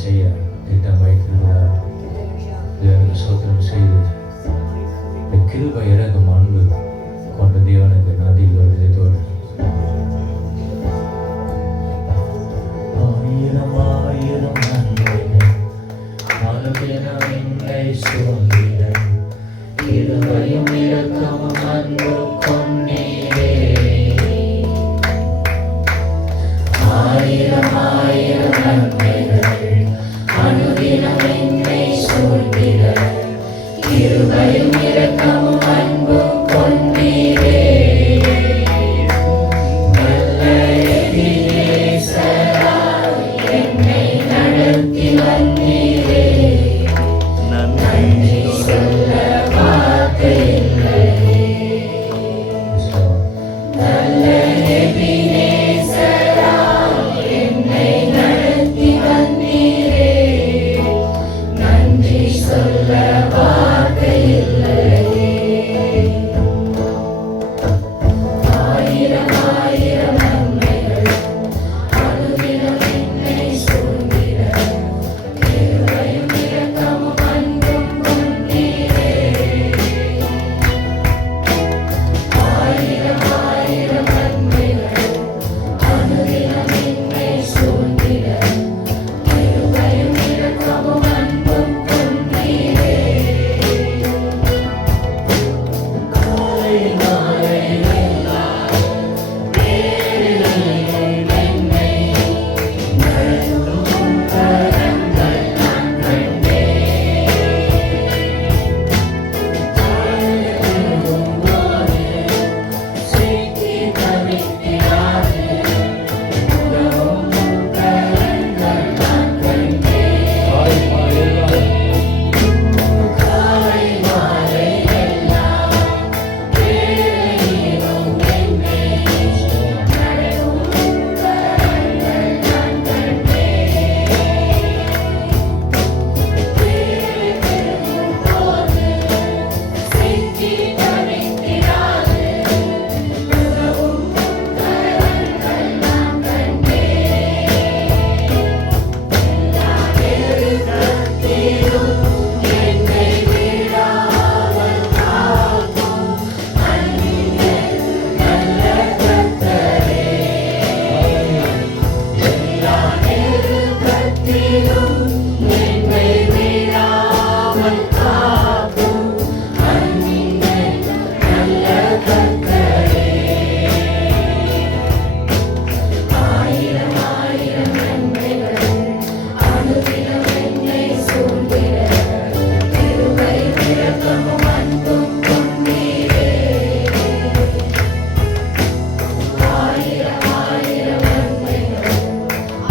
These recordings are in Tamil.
செய்ய திட்டம் வைத்திருக்கிறார். தேவனுக்கு ஸ்தோத்திரம் செய்து கிருபை இறங்கும் அன்பு கொண்ட தேவனுக்கு நதியில் வருவதை தோடு ஆயிரம் ஆயிரம் நன்மைகள் மனதினம் என்னை சூழ்ந்திட கிருபையும் இரக்கமும் அன்பு கொண்டீரே. ஆயிரம் ஆயிரம் நன்மைகள் அனுதினம் என்னை சூழ்ந்திட கிருபையும் இரக்கமும் அன்பு கொண்டீரே. நல்ல எபினேசராய் என்னை நடத்தி வந்தீரே. நன்றி சொல்ல வார்த்தை இல்லையே. நல்ல எபினேசராய் என்னை நடத்தி வந்தீரே. நன்றி சொல்ல வார்த்தை இல்லையே. ஆயிரம் ஆயிரம் நன்மைகள் அனுதினம் என்னை சூழ்ந்திட கிருபையும் இரக்கமும் அன்பும் கொண்டீரே. ஆயிரம் ஆயிரம் நன்மைகள் அனுதினம் என்னை சூழ்ந்திட கிருபையும் இரக்கமும் அன்பும் கொண்டீரே. காலை மாலை எல்லாம் வேளையிலும் என்னை நடத்தும் கரங்கள் நான் கண்டேன். காலையிலும் மாலையிலும் சிக்கி தவித்திடாது உதவும் கரங்கள் நான் கண்டேன். காலை மாலை எல்லாம் வேளையிலும் என்னை நடத்தும் கரங்கள் நான் கண்டேன். வேளையிலும் போது சிக்கி தவித்திடாது உதவும் கரங்கள் நான் கண்டேன். நெருக்கத்திலும் என்னை விடாமல் காக்கும் அன்பின் நல்ல கர்த்தரே. எல்லா நெருக்கத்திலும் என்னை விடாமல் காக்கும் அன்பின் நல்ல கர்த்தரே. ஆயிரம் ஆயிரம் நன்மைகள் அனுதினம் என்னை சூழ்ந்திட கிருபையும் இரக்கமும் அன்பும் கொண்டீரே. ஆயிரம் ஆயிரம் நன்மைகள்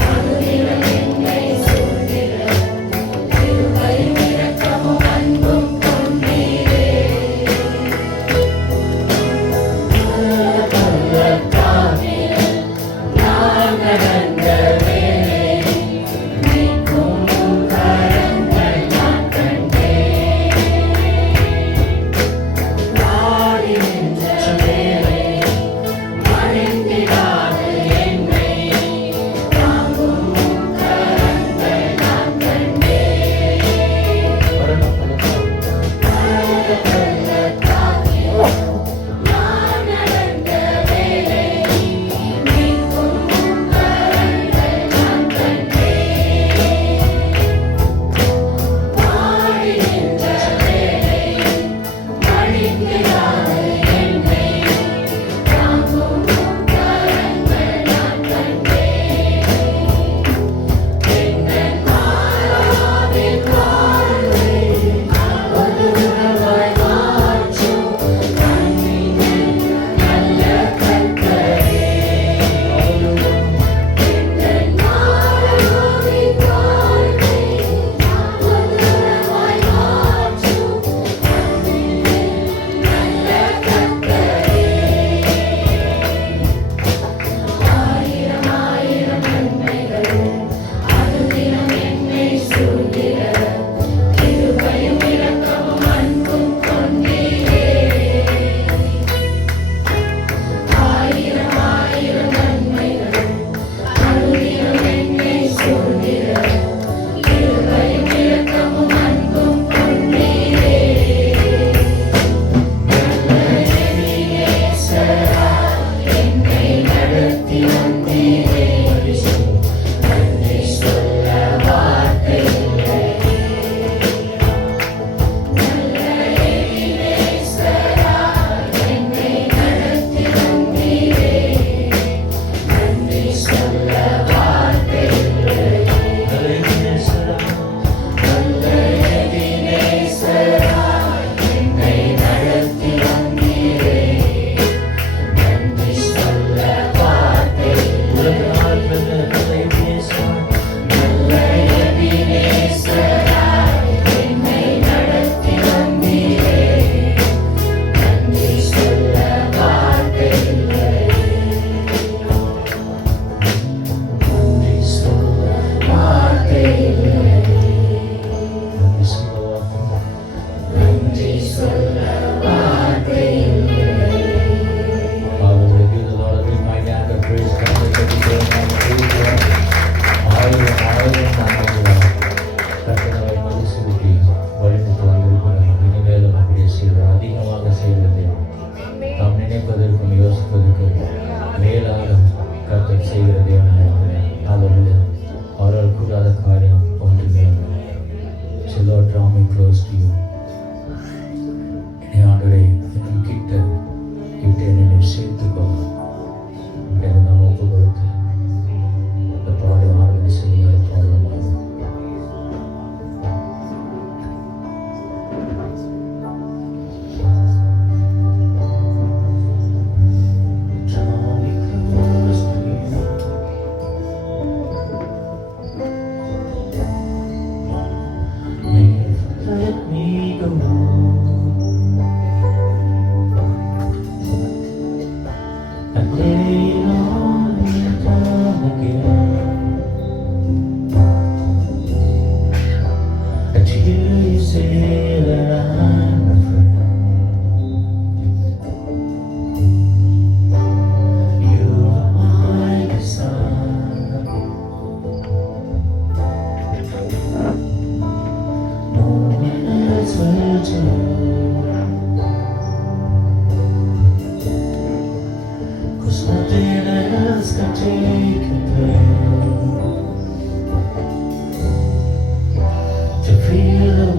அனுதினம் என்னை சூழ்ந்திட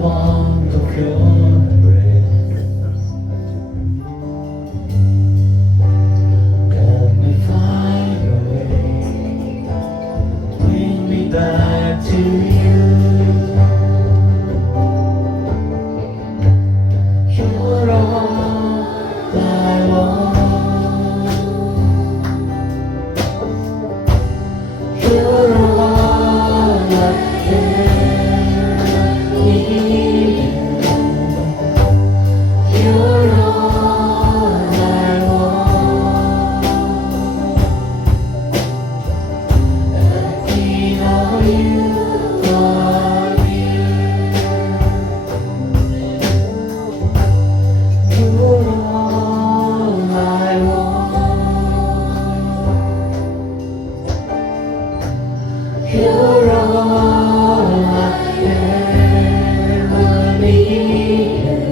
warmth of your embrace. Help me find a way, bring me back to you. You're all I want. You're all I ever need. You're all I want. And I lean on you, on you. You're all I want. You're all I ever needed.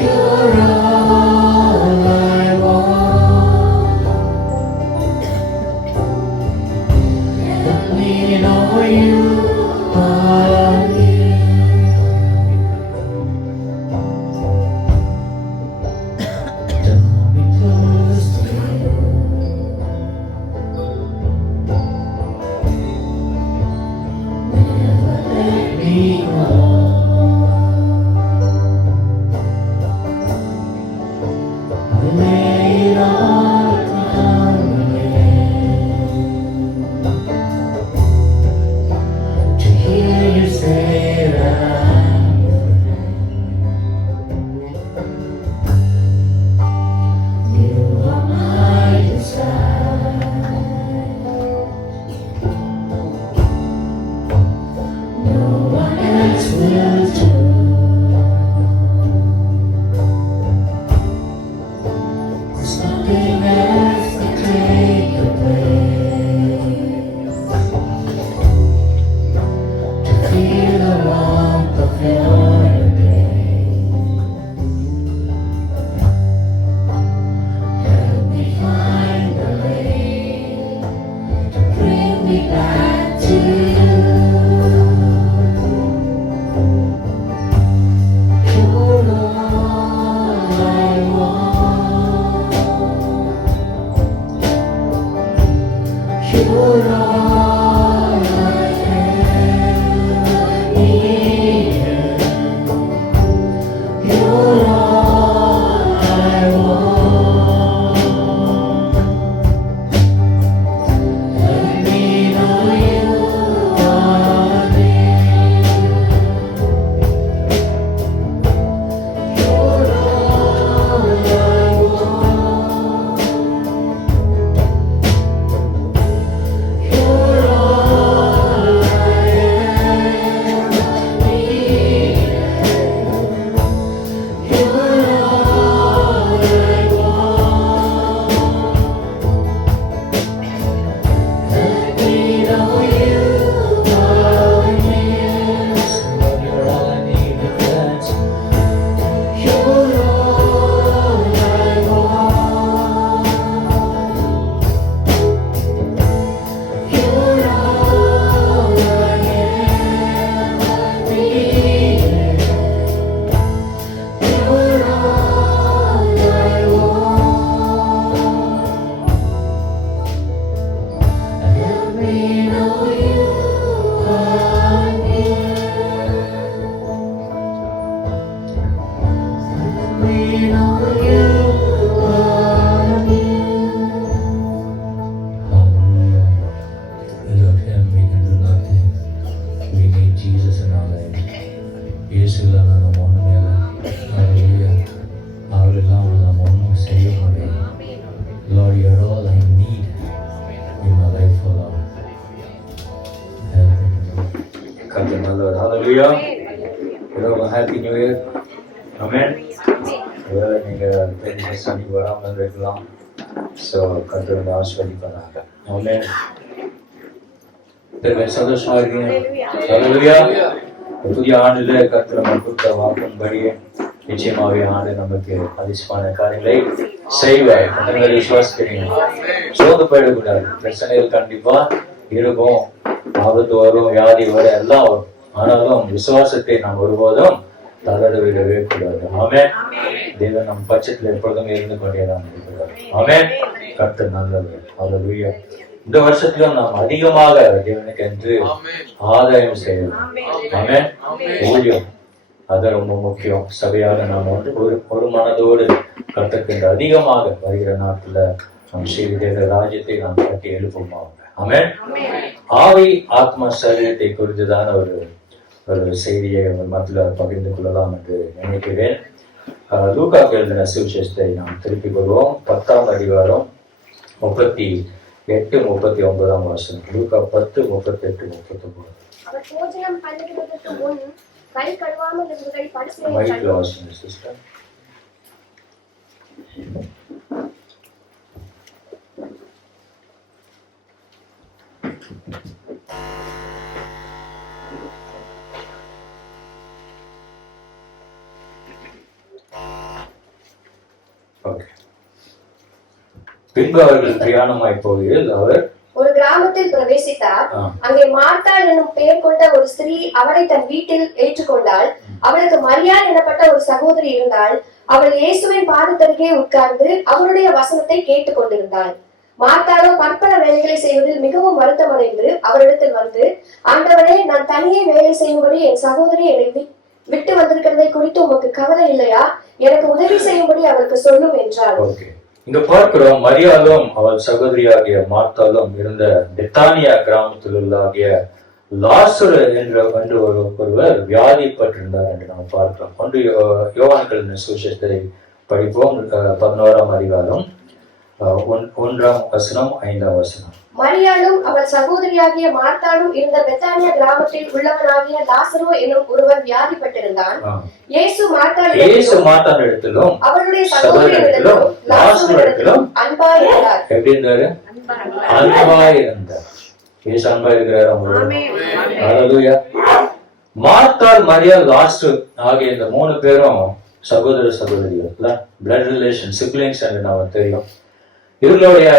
You're all I want. Let me know you are near. Draw me close to you. Never let me go. I lay it all down again to hear you say that I'm your friend. You are my desire. No one else will do. There's nothing else to take your place. To feel the warmth of your embrace. Help me find a way to bring me back to you. You're all I want. You're all I ever needed. You're all I want. Let me know you are near. You're all I want. You're all I ever needed. You're all I want. Let me know you are near. Lord, you're all I need, friends. You're all I want. You're all I ever needed. You're all I want. Let me know you are near. Let me know you are near. Hallelujah. Without him we can do nothing. We need Jesus in our life. இயேசு இல்லாம நம்ம ஒண்ணுமே இல்லை. Hallelujah. அவர் இல்லாம நம்ம ஒண்ணும் செய்ய முடியாது. Lord, you're all I need in my life, oh Lord. Help me to do. கர்த்தர் நல்லவர். Hallelujah. Hello, happy new year. Amen. ஒருவேளை நீங்க தெரிஞ்ச சனி வராமல் இருக்கலாம். ஸோ கர்த்தர் ஆசீர்வதிப்பாராக. Amen. சந்தோஷமா இருக்கீங்க. Hallelujah. புதிய ஆண்டுல கர்த்தர் நம்ம கொடுத்த வாக்கும்படியே நிச்சயமாவே ஆண்டு நமக்கு அதிசயமான காரியங்களை செய்வார். கர்த்தரை விசுவாசிக்கிறீங்க. சோர்ந்து போயிடக்கூடாது. பிரச்சனைகள் கண்டிப்பா இருக்கும். ஆபத்து வரும், வியாதி வரும், எல்லாம் வரும். ஆனாலும் விசுவாசத்தை நாம் ஒருபோதும் தளர விடவே கூடாது. ஆமென். தேவன் நம் பட்சத்தில் எப்பொழுதும் இருந்து கொண்டேதான் இருக்கிறார். ஆமென். கர்த்தர் நல்லவர். ஹல்லேலூயா. இந்த வருஷத்திலும் நாம் அதிகமாக தேவனுக்கு என்று ஆதாயம் செய்யணும். ஆமென். ஊழியம் அது ரொம்ப முக்கியம். சபையாக நாம் வந்து ஒரு மனதோடு கர்த்தருக்கு என்று அதிகமாக வருகிற நாட்கள்ல நம் செய்த ராஜ்யத்தை நாம் கட்டி எழுப்புமா. ஆமென். ஆவி ஆத்மா சரீரத்தை குறித்துதான ஒரு செய்தியை மத்தியில் பகிர்ந்து கொள்ளலாம் என்று நினைக்கிறேன். லூக்கா எழுதின சுவிசேஷத்தை நாம் திருப்பிக் கொள்வோம். 10ஆம் அதிகாரம் 38, 39 வசனம். லூக்கா 10, 38, 39. அவர் போஜனம் பண்ணுவதற்கு முன் கை கழுவாமல் இருந்தவர்கள் படுக்கையை மைக்ல வாசிங்க சிஸ்டர். பின்பு அவர்கள் பிரயாணமாய் போகையில் அவர் ஒரு கிராமத்தில் பிரவேசித்தார். அங்கே மார்த்தாள் என்னும் பெயர் கொண்ட ஒரு ஸ்திரீ அவரை தன் வீட்டில் ஏற்றுக்கொண்டாள். அவளுக்கு மரியாள் எனப்பட்ட ஒரு சகோதரி இருந்தாள். அவள் இயேசுவின் பாதத்தருகே உட்கார்ந்து அவருடைய வசனத்தை கேட்டுக் கொண்டிருந்தாள். மார்த்தாளோ பற்பல வேலைகளை செய்வதில் மிகவும் வருத்தமடைந்து அவரிடத்தில் வந்து, ஆண்டவரே, நான் தனியே வேலை செய்யும்படி என் சகோதரி என்னை விட்டு வந்திருக்கிறதை குறித்து உமக்கு கவலை இல்லையா? எனக்கு உதவி செய்யும்படி அவருக்கு சொல்லும் என்றாள். இங்க பார்க்கிறோம், மரியாளும் அவள் சகோதரியாகிய மார்த்தாலும் இருந்த பெத்தானியா கிராமத்தில் உள்ளாகிய லாசரு என்று ஒருவர் வியாதிப்பட்டிருந்தார் என்று நாம் பார்க்கிறோம். ஒன்று யோவான் சுவிசேஷத்தை படிப்போம். 11ஆம் அதிகாரம் 1ஆம் வசனம் 5ஆம் வசனம். மரியாளும் அவள் சகோதரியாகிய மார்த்தாளும் இருந்த பெத்தானியா கிராமத்தில் உள்ளவனாகிய லாசரு என்னும் ஒருவன் வியாதிப்பட்டிருந்தான். இயேசு மார்த்தாளிடத்திலும் அவருடைய சகோதரியிடத்திலும் லாசருவிடத்திலும் அன்பாய் இருந்தார். எப்படி இருந்தாரு? அன்பாய் இருந்தார். இயேசு அன்பாய் இருக்கிறார். ஹல்லேலூயா. மார்த்தாள், மரியாள், லாசரு ஆகிய இந்த 3 பேரும் சகோதரிகள், பிளட் ரிலேஷன், சிப்லிங்ஸ் என்று நமக்கு தெரியும். இவர்களுடைய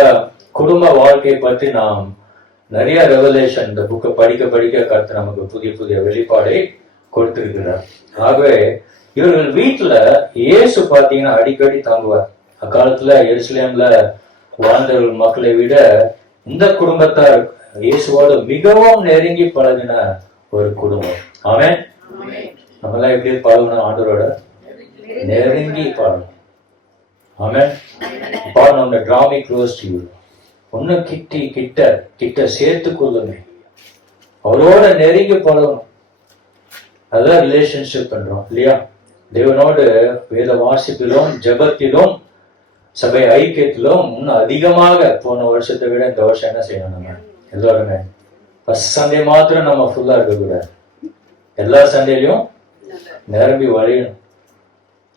குடும்ப வாழ்க்கை பற்றி நாம் நிறைய ரெவலேஷன் இந்த புக்கை படிக்க கர்த்தர் நமக்கு புதிய வெளிப்பாடை கொடுத்திருக்கிறார். ஆகவே இவர்கள் வீட்டுல இயேசு பாத்தீங்கன்னா அடிக்கடி தங்குவார். அக்காலத்துல எருசலேம்ல வாழ்ந்த மக்களை விட இந்த குடும்பத்தார் இயேசுவோடு மிகவும் நெருங்கி பழகின ஒரு குடும்பம். ஆமென். நம்மளாம் எப்படி பழகணும்? ஆண்டவரோட நெருங்கி பழகணும். ஆமென். பாருங்க, draw me close to you. ஒன்னு கிட்ட சேர்த்து கொள்ளுமே, அவரோட நெருங்கி பழகணும். அதான் ரிலேஷன்ஷிப் பண்றோம் இல்லையா? தேவனோடு வேத வாசிப்பிலும் ஜபத்திலும் சபை ஐக்கியத்திலும் இன்னும் அதிகமாக போன வருஷத்தை விட இந்த வருஷம் என்ன செய்யணும்? நம்ம எல்லாருமே ஃபர்ஸ்ட் சண்டே மாத்திரம் நம்ம ஃபுல்லா இருக்கக்கூடாது, எல்லா சண்டேலையும் நிரம்பி வழியணும்.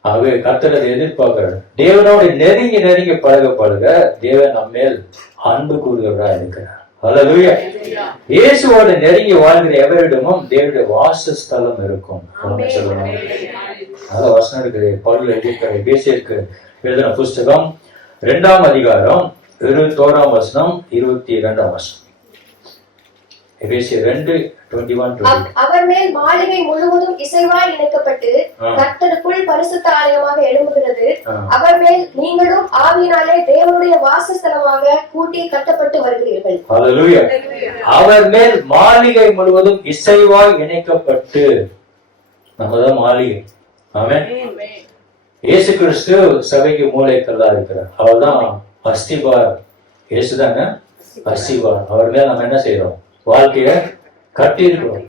ஆகவே கர்த்தர் அதை எதிர்பார்க்கிறார். தேவனோடு நெருங்கி பழக தேவன் நம்மேல் அன்பு கூறுகிறவரா இருக்கிறார். ஹல்லேலூயா. இயேசுவோடு நெருங்கி வாழ்கிற எவரிடமும் தேவனுடைய வாசஸ்தலம் இருக்கும். சொல்லணும். அத வசனம் இருக்குது. பவுல் எழுதியிருக்கிற எபேசியருக்கு எழுதின புஸ்தகம் 2ஆம் அதிகாரம் 21ஆம் வசனம் 22ஆம் வசனம். எபேசியர் 2:21. அவர் மேல் மாளிகை முழுவதும் இசைவாய் இணைக்கப்பட்டு கர்த்தருக்குள் பரிசுத்த ஆலயமாக எழும்புகிறது. அவர் மேல் நீங்களும் ஆவியினாலே தேவனுடைய வாசஸ்தலமாக கூட்டி கட்டப்பட்டு வருகிறீர்கள். ஹல்லேலூயா. அவர் மேல் மாளிகை முழுவதும் இசைவாய் இணைக்கப்பட்டு, நம்மதான் மாளிகை. ஆமென். இயேசு கிறிஸ்து சபைக்கு மூளைக்கல்லா இருக்கிறார். அவர்தான் அஸ்திபார். இயேசுதாங்க அஸ்திபார். அவர் மேல் நம்ம என்ன செய்யறோம்? வாழ்க்கைய கட்டி இருக்கிறோம்.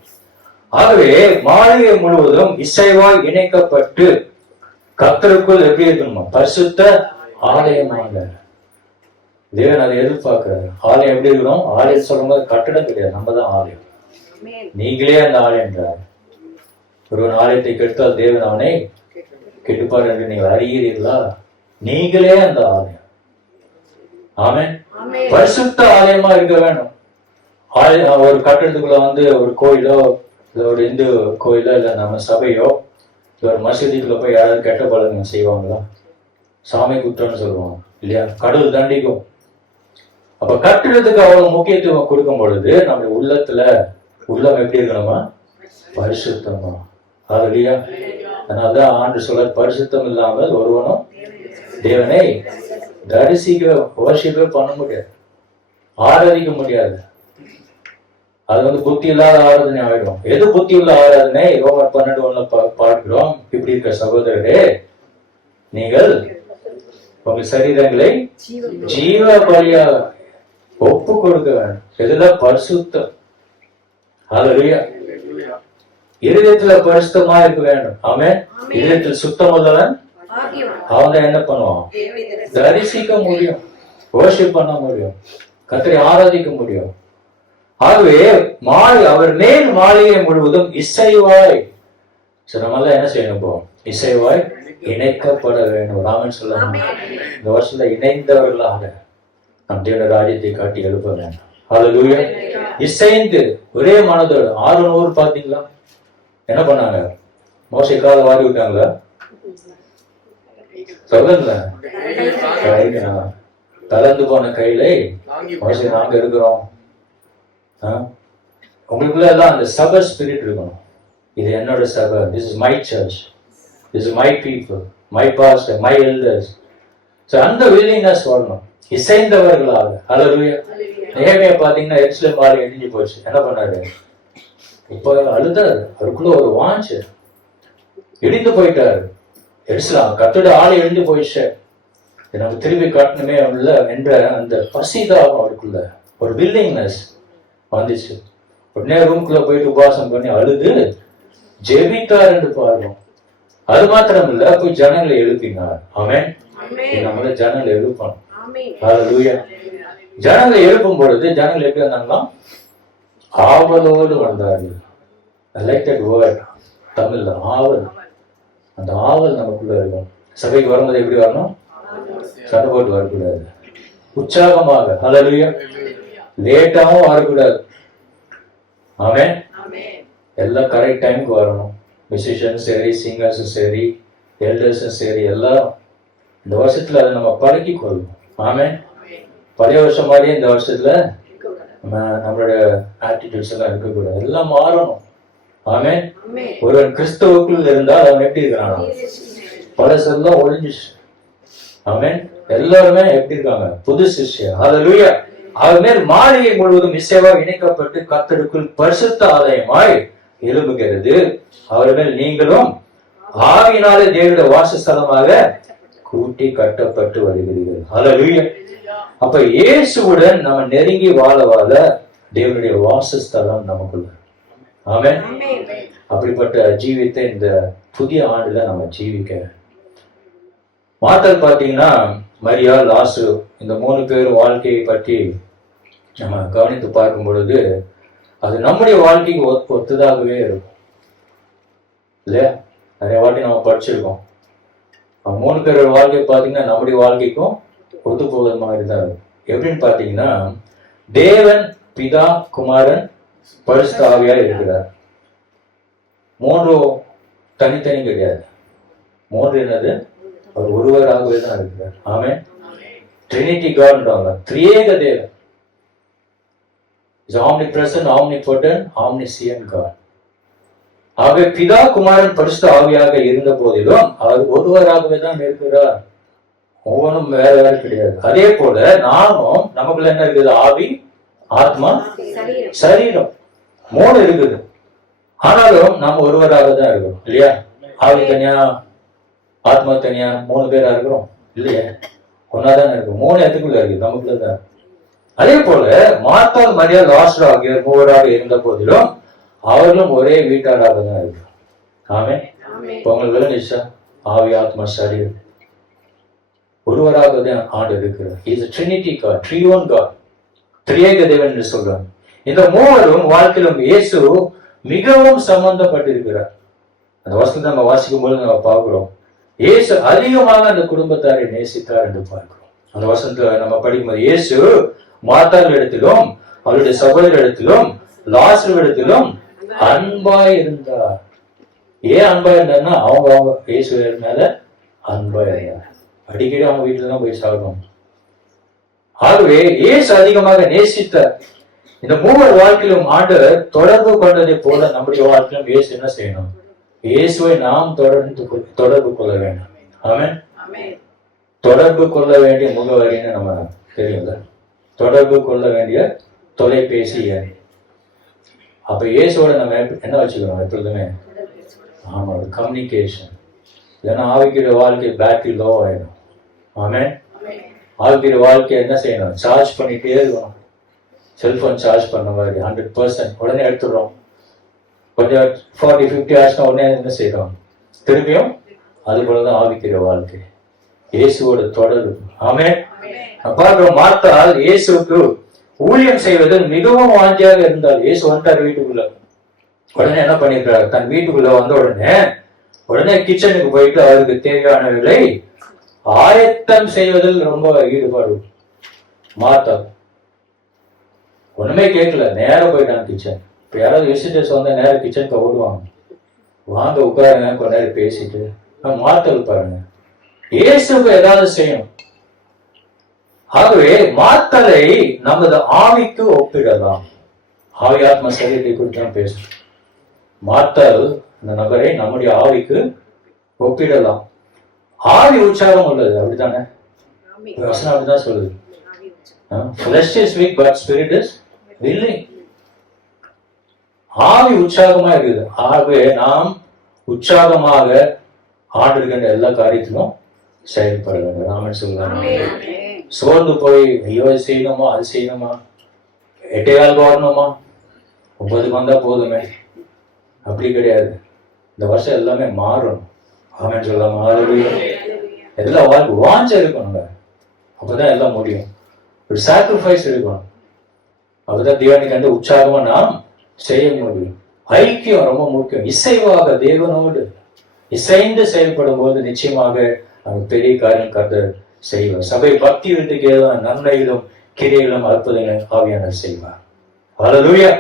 ஆகவே மாளிகை முழுவதும் இசைவாய் இணைக்கப்பட்டு கர்த்தருக்குள் எப்படி இருக்கணுமா? பரிசுத்த ஆலயமாக. தேவன் அதை எதிர்பார்க்கிறார். ஆலயம் எப்படி இருக்கணும்? ஆலயம் சொல்லும் போது கட்டடம் கிடையாது, நம்ம தான் ஆலயம். நீங்களே அந்த ஆலயம் என்றார். ஒரு ஆலயத்தை கெடுத்தால் தேவன் அவனை கெடுப்பார் என்று நீங்கள் அறிகிறீர்களா? நீங்களே அந்த ஆலயம். ஆமென். பரிசுத்த ஆலயமா இருக்க வேண்டும். ஒரு கட்டடத்துக்குள்ள வந்து ஒரு கோயிலோ இல்ல ஒரு இந்து கோயிலோ இல்ல நம்ம சபையோ இல்ல ஒரு மசூதிக்குள்ள போய் யாராவது கெட்ட பழக்கம் செய்வாங்களா? சாமி குற்றம்னு சொல்லுவாங்க இல்லையா? கடவுள் தண்டிக்கும். அப்ப கட்டிடத்துக்கு அவ்வளவு முக்கியத்துவம் கொடுக்கும் பொழுது நம்முடைய உள்ளம் எப்படி இருக்கணுமா? பரிசுத்தமா. ஹல்லேலூயா. அதனாலதான் ஆண்டு சொல்ற, பரிசுத்தம் இல்லாமல் ஒருவனும் தேவனை தரிசிக்க வர்ஷிப்பே பண்ண முடியாது, ஆராதிக்க முடியாது. அது புத்தி இல்லாத ஆராதனை ஆயிடும். எது புத்தி உள்ள ஆராதனை? ரோமர் 12:1 பார்க்கிறோம். இப்படி இருக்க சகோதரரே, நீங்கள் உங்கள் சரீரங்களை ஜீவ பலியாக ஒப்பு கொடுக்க வேண்டும். இதுதான் பரிசுத்தம். ஹல்லேலூயா. இருதயத்துல பரிசுத்தமா இருக்க வேண்டும். ஆமென். இருதயத்தில் சுத்தம் உள்ளவன் அவன் என்ன பண்ணுவான்? தரிசிக்க முடியும், வர்ஷிப் பண்ண முடியும், கர்த்தரை ஆராதிக்க முடியும். ஆகவே அவர் மேல் மாளிகை முழுவதும் இசைவாய், நம்மளால என்ன செய்யணும்? இப்போ இசைவாய் இணைக்கப்பட வேண்டும். ராமன் சொல்லணும், இந்த வருஷத்துல இணைந்தவர்களாக நம் தேவ ராஜ்யத்தை காட்டி எழுப்ப வேண்டும். ஹல்லேலூயா. இசைந்து ஒரே மனதோடு. 600 பாத்தீங்களா என்ன பண்ணாங்க? மோசே கால வாரி விட்டாங்களா? சொல்லுங்கள, கலந்து போன கையில மோசே நாங்க இருக்கிறோம். உங்களுக்குள்ள எல்லாம் அந்த சபை ஸ்பிரிட் இருக்கணும். இது என்னோட சபை, this is my search, this is my people, my pastor, my elders. அந்த வில்லிங்னஸ் வரணும், இசைந்தவர்களாக. ஹல்லேலூயா. நேர்மையா பாத்தீங்கன்னா எருசலேம் மாலை இடிஞ்சு போச்சு. என்ன பண்ணாரு? இப்ப அழுதாரு. அவருக்குள்ள ஒரு வாஞ்சு, இடிந்து போயிட்டாரு. எருசலேம் கர்த்தருடைய ஆளை இடிந்து போயிடுச்சு, நம்ம திரும்பி காட்டணுமே என்ற அந்த பசிதாகம் அவருக்குள்ள ஒரு வில்லிங்னஸ் வந்துச்சு. உடனே ரூம்குள்ள போயிட்டு உபாசம் பண்ணி அழுது ஜெபித்தார் என்று பாருங்க. அது மாத்திரம் இல்ல, போய் ஜனங்களை எழுப்பினார். ஆமென். நம்மள ஜனங்களை எழுப்பணும். ஹல்லேலூயா. ஜனங்களை எழுப்பும் பொழுது ஜனங்கள் எப்படி வந்தாங்கன்னா ஆவலோடு வந்தார்கள். I like that word. தமிழ்ல ஆவல். அந்த ஆவல் நமக்குள்ள இருக்கும். சபைக்கு வரும்போது எப்படி வரணும்? சண்டை போட்டு வரக்கூடாது, உற்சாகமாக. ஹல்லேலூயா. லேட்டாவும் வரக்கூடாது. ஆமென். எல்லாம் கரெக்ட் டைமுக்கு வரணும். மியூசிஷியன்ஸ் சரி, சிங்கர்ஸும் சரி, எல்டர்ஸும் சரி, எல்லாம் இந்த வருஷத்துல அதை நம்ம பழக்கி கொள்ளணும். ஆமென். பழைய வருஷம் மாதிரியே இந்த வருஷத்துல நம்மளோட ஆட்டிடியூட்ஸ் எல்லாம் இருக்கக்கூடாது, எல்லாம் மாறணும். ஆமென். ஒருவன் கிறிஸ்தவுக்குள் இருந்தால் அவன் எப்படி இருக்கிறான்? பழசெல்லாம் ஒழிஞ்சிச்சு. ஆமென். எல்லாருமே எப்படி இருக்காங்க? புது சிஷ்யர். ஹல்லேலூயா. அவர் மாளிகை முழுவதும் இசைவாக இணைக்கப்பட்டு கர்த்தருக்குள் பரிசுத்த ஆலயமாய் எழும்புகிறது. அவர் மேல் நீங்களும் ஆவியினாலே தேவனுடைய வாசஸ்தலமாக கூட்டி கட்டப்பட்டு வருகிறீர்கள். ஹல்லேலூயா. அப்ப இயேசுவுடன் நம்ம நெருங்கி வாழ வாழ தேவனுடைய வாசஸ்தலம் நமக்குள்ள. ஆமென். அப்படிப்பட்ட ஜீவித்தை இந்த புதிய ஆண்டுல நம்ம ஜீவிக்க. மார்த்தாள் பாத்தீங்கன்னா மரியா, லாசரு, இந்த 3 பேர் வாழ்க்கையை பற்றி நம்ம கவனித்து பார்க்கும் பொழுது அது நம்முடைய வாழ்க்கைக்கு ஒத்ததாகவே இருக்கும் இல்லையா? நிறைய வாட்டி நம்ம படிச்சிருக்கோம். 3 பேரோட வாழ்க்கை பார்த்தீங்கன்னா நம்முடைய வாழ்க்கைக்கும் ஒத்து போகிற மாதிரி தான் இருக்கும். எப்படின்னு பார்த்தீங்கன்னா, தேவன் பிதா குமாரன் பரிசுத்த ஆவியா இருக்கிறார். 3 தனித்தனி கிடையாது. 3 என்னது? அவர் ஒருவராகவே தான் இருக்கிறார். ஆமென். ட்ரினிட்டி காட்ன்றாங்க, திரியேக தேவன். Is omnipresent, omnipotent, omniscient god. ஆகவே பிதா குமாரன் பரிசுத்த ஆவியாக இருந்த போதிலும் அவர் ஒருவராகவே தான் இருக்கிறார். ஒவ்வொன்றும் வேற வேற கிடையாது. அதே போல நாமும் நமக்குள்ள என்ன இருக்குது? ஆவி, ஆத்மா, சரீரம் 3 இருக்குது. ஆனாலும் நம்ம ஒருவராக தான் இருக்கிறோம் இல்லையா? ஆவி தனியா, ஆத்மா தனியா, 3 பேரா இருக்கிறோம் இல்லையா? ஒன்னாதான் இருக்கும். 3 இடத்துக்குள்ள இருக்கு, நமக்குள்ளதான். அதே போல மார்த்தாள், மரியா, லாசரு ஆகியோர் 3 இருந்த போதிலும் அவர்களும் ஒரே வீட்டாராக தான் இருக்கு. ஆமென். உங்களுக்கு விளங்குச்சா? ஆவி, ஆத்மா, சரீரம் ஒருவராக தான் ஆண்டு இருக்கிறார். Is trinity god, three one god, திரியேக தேவன் என்று சொல்றாங்க. இந்த 3 வாழ்க்கையிலும் இயேசு மிகவும் சம்பந்தப்பட்டிருக்கிறார். அந்த வசனத்தை நம்ம வாசிக்கும் போது நம்ம பார்க்கிறோம், இயேசு அதிகமாக அந்த குடும்பத்தாரை நேசித்தார் என்று பார்க்கிறோம். அந்த வசனத்தை நம்ம படிக்கும்போது இயேசு மார்த்தாள் இடத்திலும் அவருடைய சகோதரிடத்திலும் லாசருவிடத்திலும் அன்பாய் இருந்தார். ஏன் அன்பாய் இருந்தார்னா அவங்க இயேசு மேல அன்பாய் இருந்தார். அடிக்கடி அவங்க வீட்டுல தான் போய் சாப்பிடும். ஆகவே இயேசு அதிகமாக நேசித்தார். இந்த மூவர் வாழ்க்கையிலும் ஆண்டவர் தொடர்பு கொண்டதை போல நம்முடைய வாழ்க்கையிலும் இயேசு என்ன செய்யணும்? இயேசுவை நாம் தொடர்பு கொள்ள வேண்டும். ஆமென். தொடர்பு கொள்ள வேண்டிய முகவரின்னு நம்ம தெரியுங்க. தொடர்பு கொள்ள வேண்டிய தொலைபேசி எண். அப்ப இயேசுவோட நம்ம என்ன வச்சுக்கணும் எப்பொழுதுமே? ஆமா, கம்யூனிகேஷன். இல்லைன்னா ஆவிக்கிற வாழ்க்கை பேட்டரி லோ ஆயிடும். ஆமென். ஆவிக்கிற வாழ்க்கை என்ன செய்யணும்? சார்ஜ் பண்ணிட்டே இருக்கணும். செல்போன் சார்ஜ் பண்ண மாதிரி 100% உடனே எடுத்துடுறோம். கொஞ்சம் 40-50 ஆச்சுன்னா உடனே என்ன செய்யறோம்? திரும்பியும் அது போலதான் ஆவிக்கிற வாழ்க்கை. இயேசுவோட தொடர்பு. ஆமென். பார்க்கிறோம், மார்த்தாள் இயேசுக்கு ஊழியம் செய்வது மிகவும் வாஞ்சியாக இருந்தால். இயேசு வந்துட்டார் வீட்டுக்குள்ள. உடனே என்ன பண்ணிருக்காரு? தன் வீட்டுக்குள்ள வந்த உடனே கிச்சனுக்கு போயிட்டு அவருக்கு தேவையானவர்களை ஆயத்தம் செய்வதில் ரொம்ப ஈடுபாடு. மார்த்தாள் ஒண்ணுமே கேட்கல, நேரம் போயிட்டாங்க கிச்சன். இப்ப யாராவது விசிட்டர்ஸ் வந்தா நேரம் கிச்சனுக்கு ஓடுவாங்க. வாங்க உட்காருங்க, கொஞ்ச நேரம் பேசிட்டு. மார்த்தாள் பாருங்க, இயேசுக்கு ஏதாவது செய்யணும். ஆகவே மார்த்தாளை நமது ஆவிக்கு ஒப்பிடலாம். ஆவி ஆத்ம சரீரத்தை குறித்து தான் பேசும். மார்த்தாள் இந்த நபரை நம்முடைய ஆவிக்கு ஒப்பிடலாம். ஆவி உற்சாகம் உள்ளது, அப்படித்தானே? வசனம் அப்படிதான் சொல்லுது. Flesh is weak, but spirit is willing. ஆவி உற்சாகமா இருக்குது. ஆகவே நாம் உற்சாகமாக ஆண்டிருக்கின்ற எல்லா காரியத்திலும் செயல்பட வேண்டும். ராமன் சொல்லுவாங்க, சோர்ந்து போய் ஐயோ செய்யணுமா அது செய்யணுமா, 8 வரணுமா, 9 வந்தா போதுமே, அப்படி கிடையாது. இந்த வருஷம் எல்லாமே மாறணும். ஆமென் சொல்லாம எல்லா வாழ்க்கை வாஞ்ச இருக்கணுங்க. அப்பதான் எல்லாம் முடியும். ஒரு சாக்ரிஃபைஸ் இருக்கணும். அப்பதான் தேவனுக்கு அந்த உற்சாகமா நாம் செய்ய முடியும். ஐக்கியம் ரொம்ப முக்கியம். இசைவாக தேவனோடு இசைந்து செயல்படும் போது நிச்சயமாக அவங்க பெரிய காரியம் கர்த்தர் செய்வார். சபை பக்தி வீட்டுக்கு ஏதாவது நன்மைகளும் கிரியைகளும் அற்புதங்களும் ஆவியானவர் செய்வார். ஹல்லேலூயா.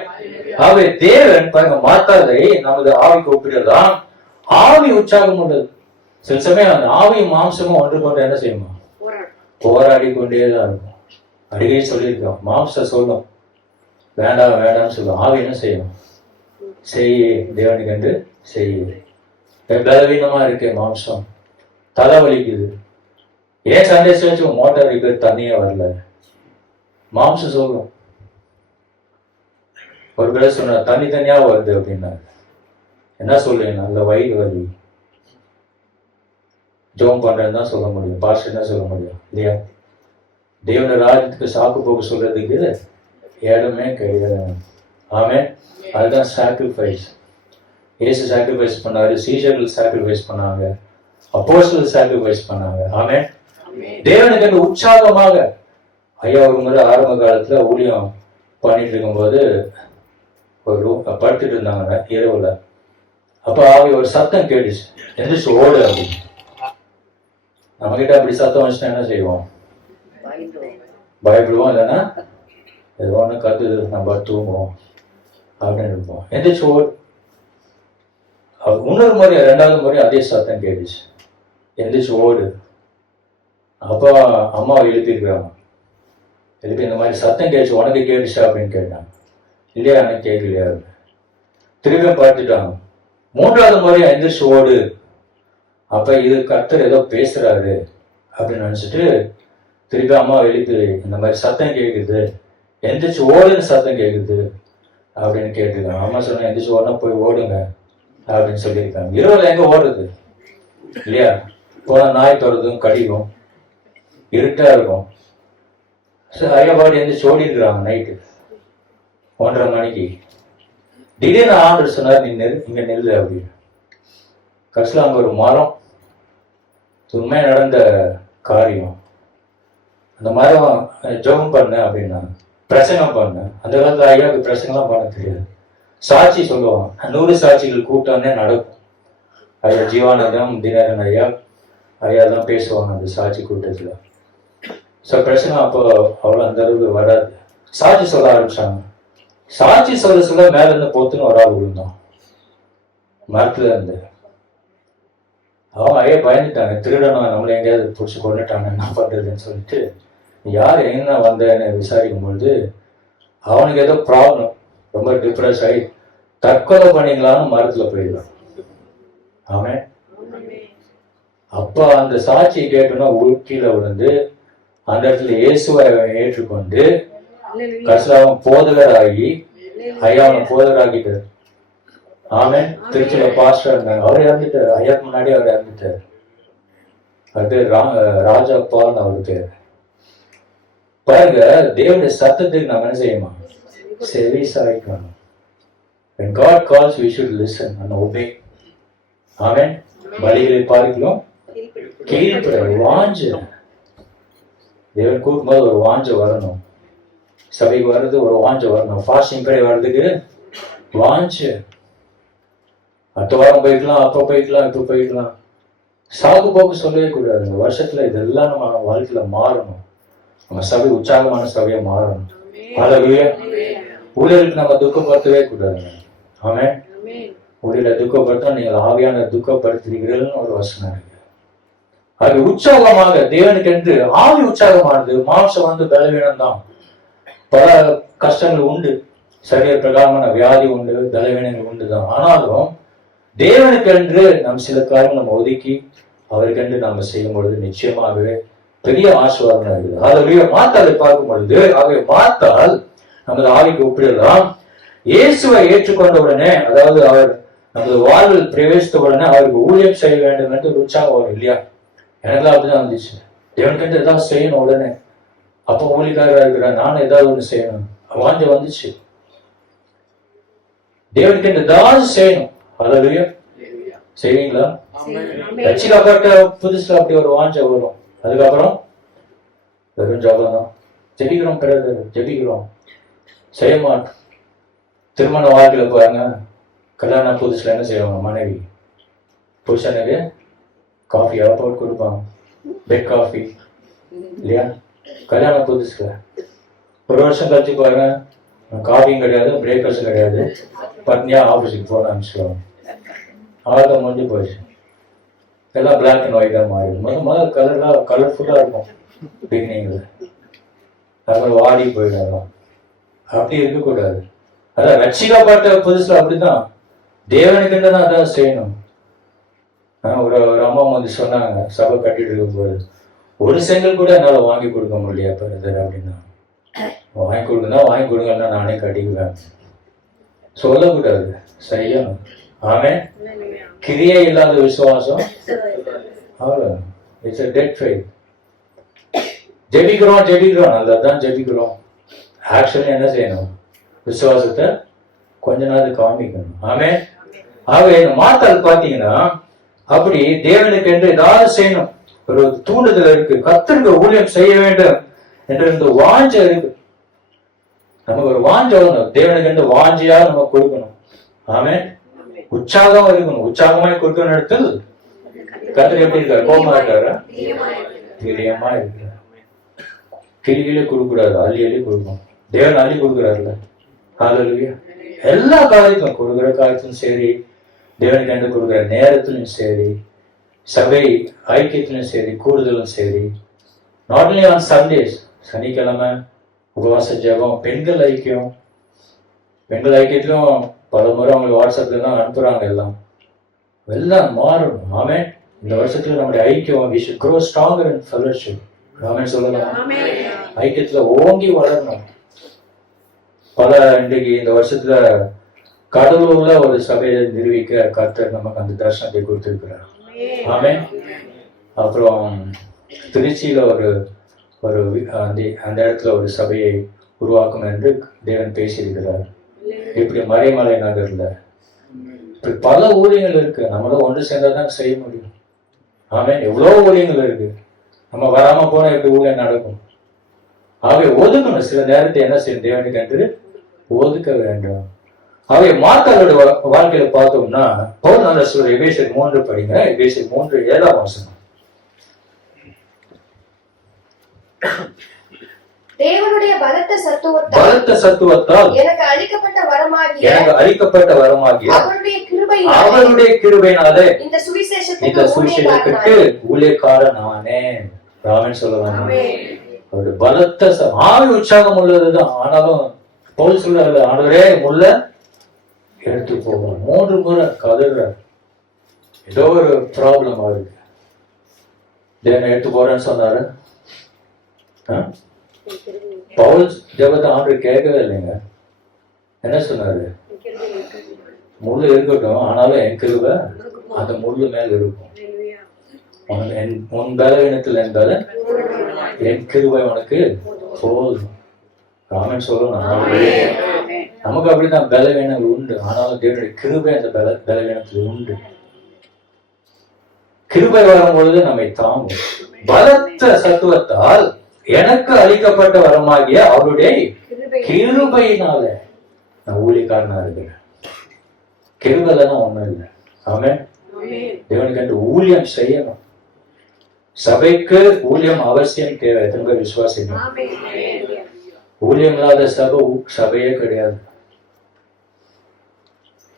ஆகவே தேவன் பாருங்க, மார்த்தாளை நமது ஆவிக்கு ஒப்பிடலாம். ஆவி உற்சாகம் உள்ளது. சில சமயம் அந்த ஆவியும் மாம்சமும் ஒன்று கொண்டு என்ன செய்யுமா? போராடி கொண்டேதான் இருக்கும். அடிக்கடி சொல்லியிருக்கோம், மாம்சம் சொல்லும் வேண்டாம் வேண்டாம்னு சொல்லும். ஆவி என்ன செய்யும்? செய்ய தேவனுக்கு என்று செய்ய. பலவீனமா இருக்கு மாம்சம், தலை வலிக்குது, ஏன் சண்டே வச்சு மோட்டார் ரிப்பேர் தண்ணியே வரல, மாம்சம் சொல்லும். ஒரு பேர் சொன்ன தண்ணி தனியா வருது அப்படின்னா என்ன சொல்லுங்க? நல்ல வயிறு வலி, ஜோம் பண்றேன்னு தான் சொல்ல முடியும். பாஸ்டர் என்ன சொல்ல முடியும் இல்லையா? தேவன ராஜ்யத்துக்கு சாக்கு போக்கு சொல்றதுக்கு இடமே கிடையாது. ஆமென். அதுதான் சாக்ரிஃபைஸ். இயேசு சாக்ரிஃபைஸ் பண்ணாரு, சீஷர்கள் சாக்ரிஃபைஸ் பண்ணாங்க, அப்போஸ்தலர்கள் சாக்ரிஃபைஸ் பண்ணாங்க. ஆமென். தேவனுக்கு அந்த உற்சாகமாக ஐயா ஒரு முறை ஆரம்ப காலத்துல ஊழியம் பண்ணிட்டு இருக்கும்போது ஒரு படுத்துட்டு இருந்தாங்க இரவுல. அப்ப ஆவி ஒரு சத்தம் கேட்டுச்சு, எந்திரிச்சு ஓடு அப்படின்னு. நம்ம கிட்ட அப்படி சத்தம் வந்துச்சுன்னா என்ன செய்வோம்? பயப்படுவோம். இல்லைன்னா ஏதோ ஒண்ணு கத்துது, நம்ம தூங்குவோம் அப்படின்னு இருப்போம். எந்திரிச்சு ஓடு. இன்னொரு முறை, 2வது முறை அதே சத்தம் கேட்டுச்சு, எந்திரிச்சு ஓடு. அப்போ அம்மாவை எழுப்பியிருக்கிறாங்க. எழுப்பி இந்த மாதிரி சத்தம் கேட்டுச்சு, உனக்கு கேட்டுச்சா அப்படின்னு கேட்டாங்க. இல்லையா, எனக்கு கேட்கலையா. திரும்ப பார்த்துட்டாங்க. 3வது முறை எந்திரிச்சு ஓடு. அப்ப இது கர்த்தர் ஏதோ பேசுறாரு அப்படின்னு நினைச்சிட்டு திருப்பி அம்மா எழுப்பி இந்த மாதிரி சத்தம் கேட்குது, எந்திரிச்சு ஓடுன்னு சத்தம் கேட்குது அப்படின்னு கேட்டுருக்காங்க. அம்மா சொன்னா எந்திரிச்சு ஓடனா போய் ஓடுங்க அப்படின்னு சொல்லியிருக்காங்க. இரவுல எங்க ஓடுறது இல்லையா? போனா நாய் தொடர்றதும் கடிக்கும், இருட்டா இருக்கும். ஐயாபாடி எந்திரிச்சு ஓடி இருக்கிறாங்க நைட்டு 1:30 மணிக்கு. திடீர்னு ஆண்டவர் சொன்னார், நீ இங்க நெல்லு அப்படின்னு. கடைசியில் அங்க ஒரு மரம், உண்மையா நடந்த காரியம். அந்த மரம் ஜெபம் பண்ண அப்படின்னா பிரசங்கம் பண்ண. அந்த காலத்துல ஐயாவுக்கு பிரசங்கம்லாம் பண்ண தெரியாது. சாட்சி சொல்லுவாங்க, 100 சாட்சிகள் கூட்டம்னே நடக்கும். ஐயா ஜீவானந்தம், தினகரன் ஐயா தான் பேசுவாங்க அந்த சாட்சி கூட்டத்துல. ஸோ பிரசங்கம் அப்போ அவ்வளோ அந்த அளவுக்கு வராது. சாட்சி சொல்ல ஆரம்பிச்சாங்க. சாட்சி சொல்ல மேல இருந்து பொத்துன்னு ஒரு ஆள் விழுந்தான் மரத்துல இருந்து. அவங்க ஐயா பயந்துட்டாங்க, திருடணும் நம்மளை எங்கேயாவது பிடிச்சி கொண்டுட்டாங்க, என்ன பண்றதுன்னு சொல்லிட்டு யார் என்ன வந்தேன்னு விசாரிக்கும் பொழுது அவனுக்கு ஏதோ ப்ராப்ளம், ரொம்ப டிப்ரெஸ் ஆகி தற்கொலை பண்ணிக்கலான்னு மரத்துல போயிடலாம். ஆமென். அப்ப அந்த சாட்சியை கேட்டோம்னா கீழே விழுந்து அந்த இடத்துல இயேசுவை ஏற்றுக்கொண்டு கடைசியில் அவன் போதகராகி ஐயாவை போதகராகிட்டார். ஆமென். திருச்சியில பாஸ்டர் இருந்தாங்க, அவர் இறந்துட்டார். ஐயாக்கு முன்னாடி அவர் இறந்துட்டார். அது பேர் ராஜா பால்னு அவர் பேர். பாருங்க, தேவனுடைய சத்தத்துக்கு நம்ம என்ன செய்யணுமா? செவி சாய்க்கணும். When God calls, we should listen and obey. ஆமென். பலிகளை பார்க்கலாம் கீழ்ப்பட வாஞ்ச தேவன் கூப்பிடும்போது ஒரு வாஞ்ச வரணும். சபைக்கு வர்றது ஒரு வாஞ்ச வரணும். ஃபாஸ்டிங் படி வர்றதுக்கு வாஞ்ச. அடுத்த வாரம் போய்க்கலாம், அப்ப போய்க்கலாம், இப்ப போய்க்கலாம். சாகு போக்கு சொல்லவே கூடாது. இந்த வருஷத்துல இதெல்லாம் நம்ம வாழ்க்கையில மாறணும். நம்ம சபை உற்சாகமான சபையா மாறணும். ஹல்லேலூயா. ஊழியருக்கு நம்ம துக்கப்படுத்தவே கூடாது. ஆமென். ஊழியரை துக்கப்படுத்தா நீங்கள் ஆவியான துக்கப்படுத்துகிறீர்கள்னு ஒரு வசனம் இருக்கு. அது உற்சாகமாக தேவனுக்கு என்று ஆவி உற்சாகமானது. மாம்சம் பலவீனம் தான். பல கஷ்டங்கள் உண்டு, சரீர பிரகாரமான வியாதி உண்டு, பலவீனங்கள் உண்டுதான். ஆனாலும் தேவனுக்கு என்று நம் சில காரணம் நம்ம ஒதுக்கி அவருக்கென்று நம்ம செய்யும் பொழுது நிச்சயமாகவே பெரிய ஆசீர்வாதம் இருக்குது. ஆகவே மாத்தாளை பார்க்கும் பொழுது மாத்தால் நமது ஆவிக்கு ஒப்பிடலாம். இயேசுவை ஏற்றுக்கொண்ட உடனே, அதாவது அவர் நமது வாழ்வில் பிரவேசித்த உடனே அவருக்கு ஊழியம் செய்ய வேண்டும் என்று ஒரு உற்சாகம் வரும் இல்லையா? எனக்குலாம் அப்படிதான் வந்துச்சு. தேவனுக்கு ஏதாவது செய்யணும். உடனே அப்ப ஊழியக்காரராக இருக்கிறேன், நானும் ஏதாவது ஒண்ணு செய்யணும் வாஞ்ச வந்துச்சு. தேவனுக்கு ஏதாவது செய்யணும். ஹல்லேலூயா. செய்வீங்களா? ரட்சிக்கப்பட்ட புதுசுல அப்படி ஒரு வாஞ்ச வரும். அதுக்கப்புறம் வெறும் ஜபம் தான். ஜெபிக்கிறோம் கிடையாது, ஜெபிக்கிறோம், செய்ய மாட்டோம். திருமண வாழ்க்கையில பாருங்க, கல்யாணம் புதுசுல என்ன செய்வாங்க? மனைவி புருஷனுக்கு காஃபி போட்டு கொடுப்பாங்க, பெட் காஃபி இல்லையா? கல்யாணம் புதுசுல. ஒரு வருஷம் கழிச்சு பாருங்க, காஃபியும் கிடையாது, பிரேக்ஃபாஸ்டும் கிடையாது, பத்னியா ஆஃபீஸுக்கு போன ஆரம்பிச்சுடுவாங்க. ஆக முடிஞ்சு போயிடுச்சு. எல்லாம் பிளாக் அண்ட் ஒயிட்டா மாறிடும். முதல்ல கலர்ஃபுல்லா இருக்கும் பிகினிங்ல, அப்புறம் வாடி போயிடலாம். அப்படி இருக்கக்கூடாது. அதான் ரட்சிக்கப்பட்ட புதுசுல அப்படிதான். தேவனுக்கு தான் அதான் செய்யணும். ஒரு அம்மா சொன்னாங்க, சபை கட்டிட்டு இருக்கும் போது, ஒரு செங்கல் கூட என்னால வாங்கி கொடுக்க முடியல பிரதர் அப்படின்னா. வாங்கி கொடுங்கன்னா நானே கட்டிக்குவேன் சொல்லக்கூடாது, செய்யணும். ஆமென். கிரியே இல்லாத விசுவாசம் அவ்வளவு. It's a dead faith. ஜெபிக்கிறோம் நல்லதான் ஜெபிக்கிறோம். ஆக்சுவலி என்ன செய்யணும்? விசுவாசத்தை கொஞ்ச நாள் காமிக்கணும். ஆமென். ஆகவே மாத்தால் பாத்தீங்கன்னா அப்படி தேவனுக்கு என்று ஏதாவது செய்யணும். ஒரு தூண்டுதல் இருக்கு, கர்த்தருக்கு ஊழியம் செய்ய வேண்டும் என்ற இந்த வாஞ்சை இருக்கு. நமக்கு ஒரு வாஞ்சை வரணும். தேவனுக்கு என்று வாஞ்சியா நம்ம கொடுக்கணும். ஆமென். உற்சாகம் இருக்கணும். உற்சாகமாய் கொடுக்கணும். இடத்தில் கர்த்தர் எப்படி இருக்காரு? கோபமா இருக்காரு? பிரியமா இருக்கிறார். கிளிகளே கொடுக்கூடாது, அள்ளி கொடுக்கணும். தேவன் அள்ளி கொடுக்குறாருல்ல. ஹல்லேலூயா. எல்லா காரியத்திலும் கொடுக்குற காரியத்திலும் சரி, தேவனுக்கு என்று கொடுக்குற நேரத்திலும் சரி, சபை ஐக்கியத்திலும் சரி, கூடுதலும் சரி. நாட் ஒன்லி ஆன் சண்டேஸ், சனிக்கிழமை உபவாச ஜெபம், பெண்கள் ஐக்கியத்திலும் பல முறை அவங்களுக்கு வாட்ஸ்அப்ல எல்லாம் அனுப்புறாங்க. எல்லாம் மாறணும். ஆமென். இந்த வருஷத்துல நம்முடைய ஐக்கியம், we should grow stronger in fellowship. ஆமென் சொல்லலாம். ஐக்கியத்துல ஓங்கி வளரணும். இன்றைக்கு இந்த வருஷத்துல கடலூர்ல ஒரு சபையை நிறுவிக்க கர்த்தர் நமக்கு அந்த தரிசனத்தை கொடுத்திருக்கிறார். ஆமென். அப்புறம் திருச்சியில அந்த இடத்துல ஒரு சபையை உருவாக்கும் என்று தேவன் பேசியிருக்கிறார். இப்படி மறைமலை நகர்ல இப்படி பல ஊழியங்கள் இருக்கு. நம்மளும் ஒன்று சேர்ந்தாதான் செய்ய முடியும். ஆமென். எவ்வளவு ஊழியங்கள் இருக்கு. நம்ம வராம போனா எப்படி ஊழியம் நடக்கும்? ஆகவே ஒதுக்கணும். சில நேரத்தை என்ன செய்யும்? தேவனுக்கு என்று ஒதுக்க வேண்டும். ஆகவே மார்த்தாளோட வாழ்க்கையில பார்த்தோம்னா பவுல் நல்ல சொல்ற எபேசியர் 3 படிங்க. எபேசியர் 3:7 தேவனுடைய பலத்த சத்துவத்தால் எனக்கு அளிக்கப்பட்ட வரமாகிய அவருடைய கிருபையினாலே இந்த சுவிசேஷத்துக்கு ஊழியக்காரன் நானே. ராமன் சொல்லலாம். அவருடைய பலத்த ஆவி உற்சாகம் உள்ளதுதான். ஆனாலும் பவுல் சொல்றாரு, ஆண்டவரே முள்ள எடுத்து போகணும். 3 முறை கதறார். ஏதோ ஒரு ப்ராப்ளம் அவருக்கு. தேவனை எடுத்து போறேன்னு சொன்னாரு. பவுல் ஜெபத்தை ஆண்டவர் கேட்கவே இல்லைங்க. என்ன சொன்னாரு? முள்ளு இருக்கட்டும், ஆனாலும் என் கிருபை அந்த முள்ளு மேல இருக்கும். உன் பலவீனத்தில் என் பலன், என் கிருபை உனக்கு போதும். ஆமென் சொல்லணும். நமக்கு அப்படிதான் பலவீனங்கள் உண்டு, ஆனாலும் தேவனுடைய கிருபை அந்த பலவீனத்தில் உண்டு. கிருபை வரும் பொழுது நம்மை தாங்கும். பலத்த சத்துவத்தால் எனக்கு அளிக்கப்பட்ட வரமாகிய அவருடைய கிருபையினால நான் ஊழியக்காரனா இருக்கிறேன். கிருபைனா ஒண்ணும் இல்லை. ஆமென். தேவனுக்கு என்று ஊழியம் செய்யணும். சபைக்கு ஊழியம் அவசியம் தேவை. எத்தனை பேர் விசுவாசிங்க? ஊழியம் இல்லாத சபையே கிடையாது.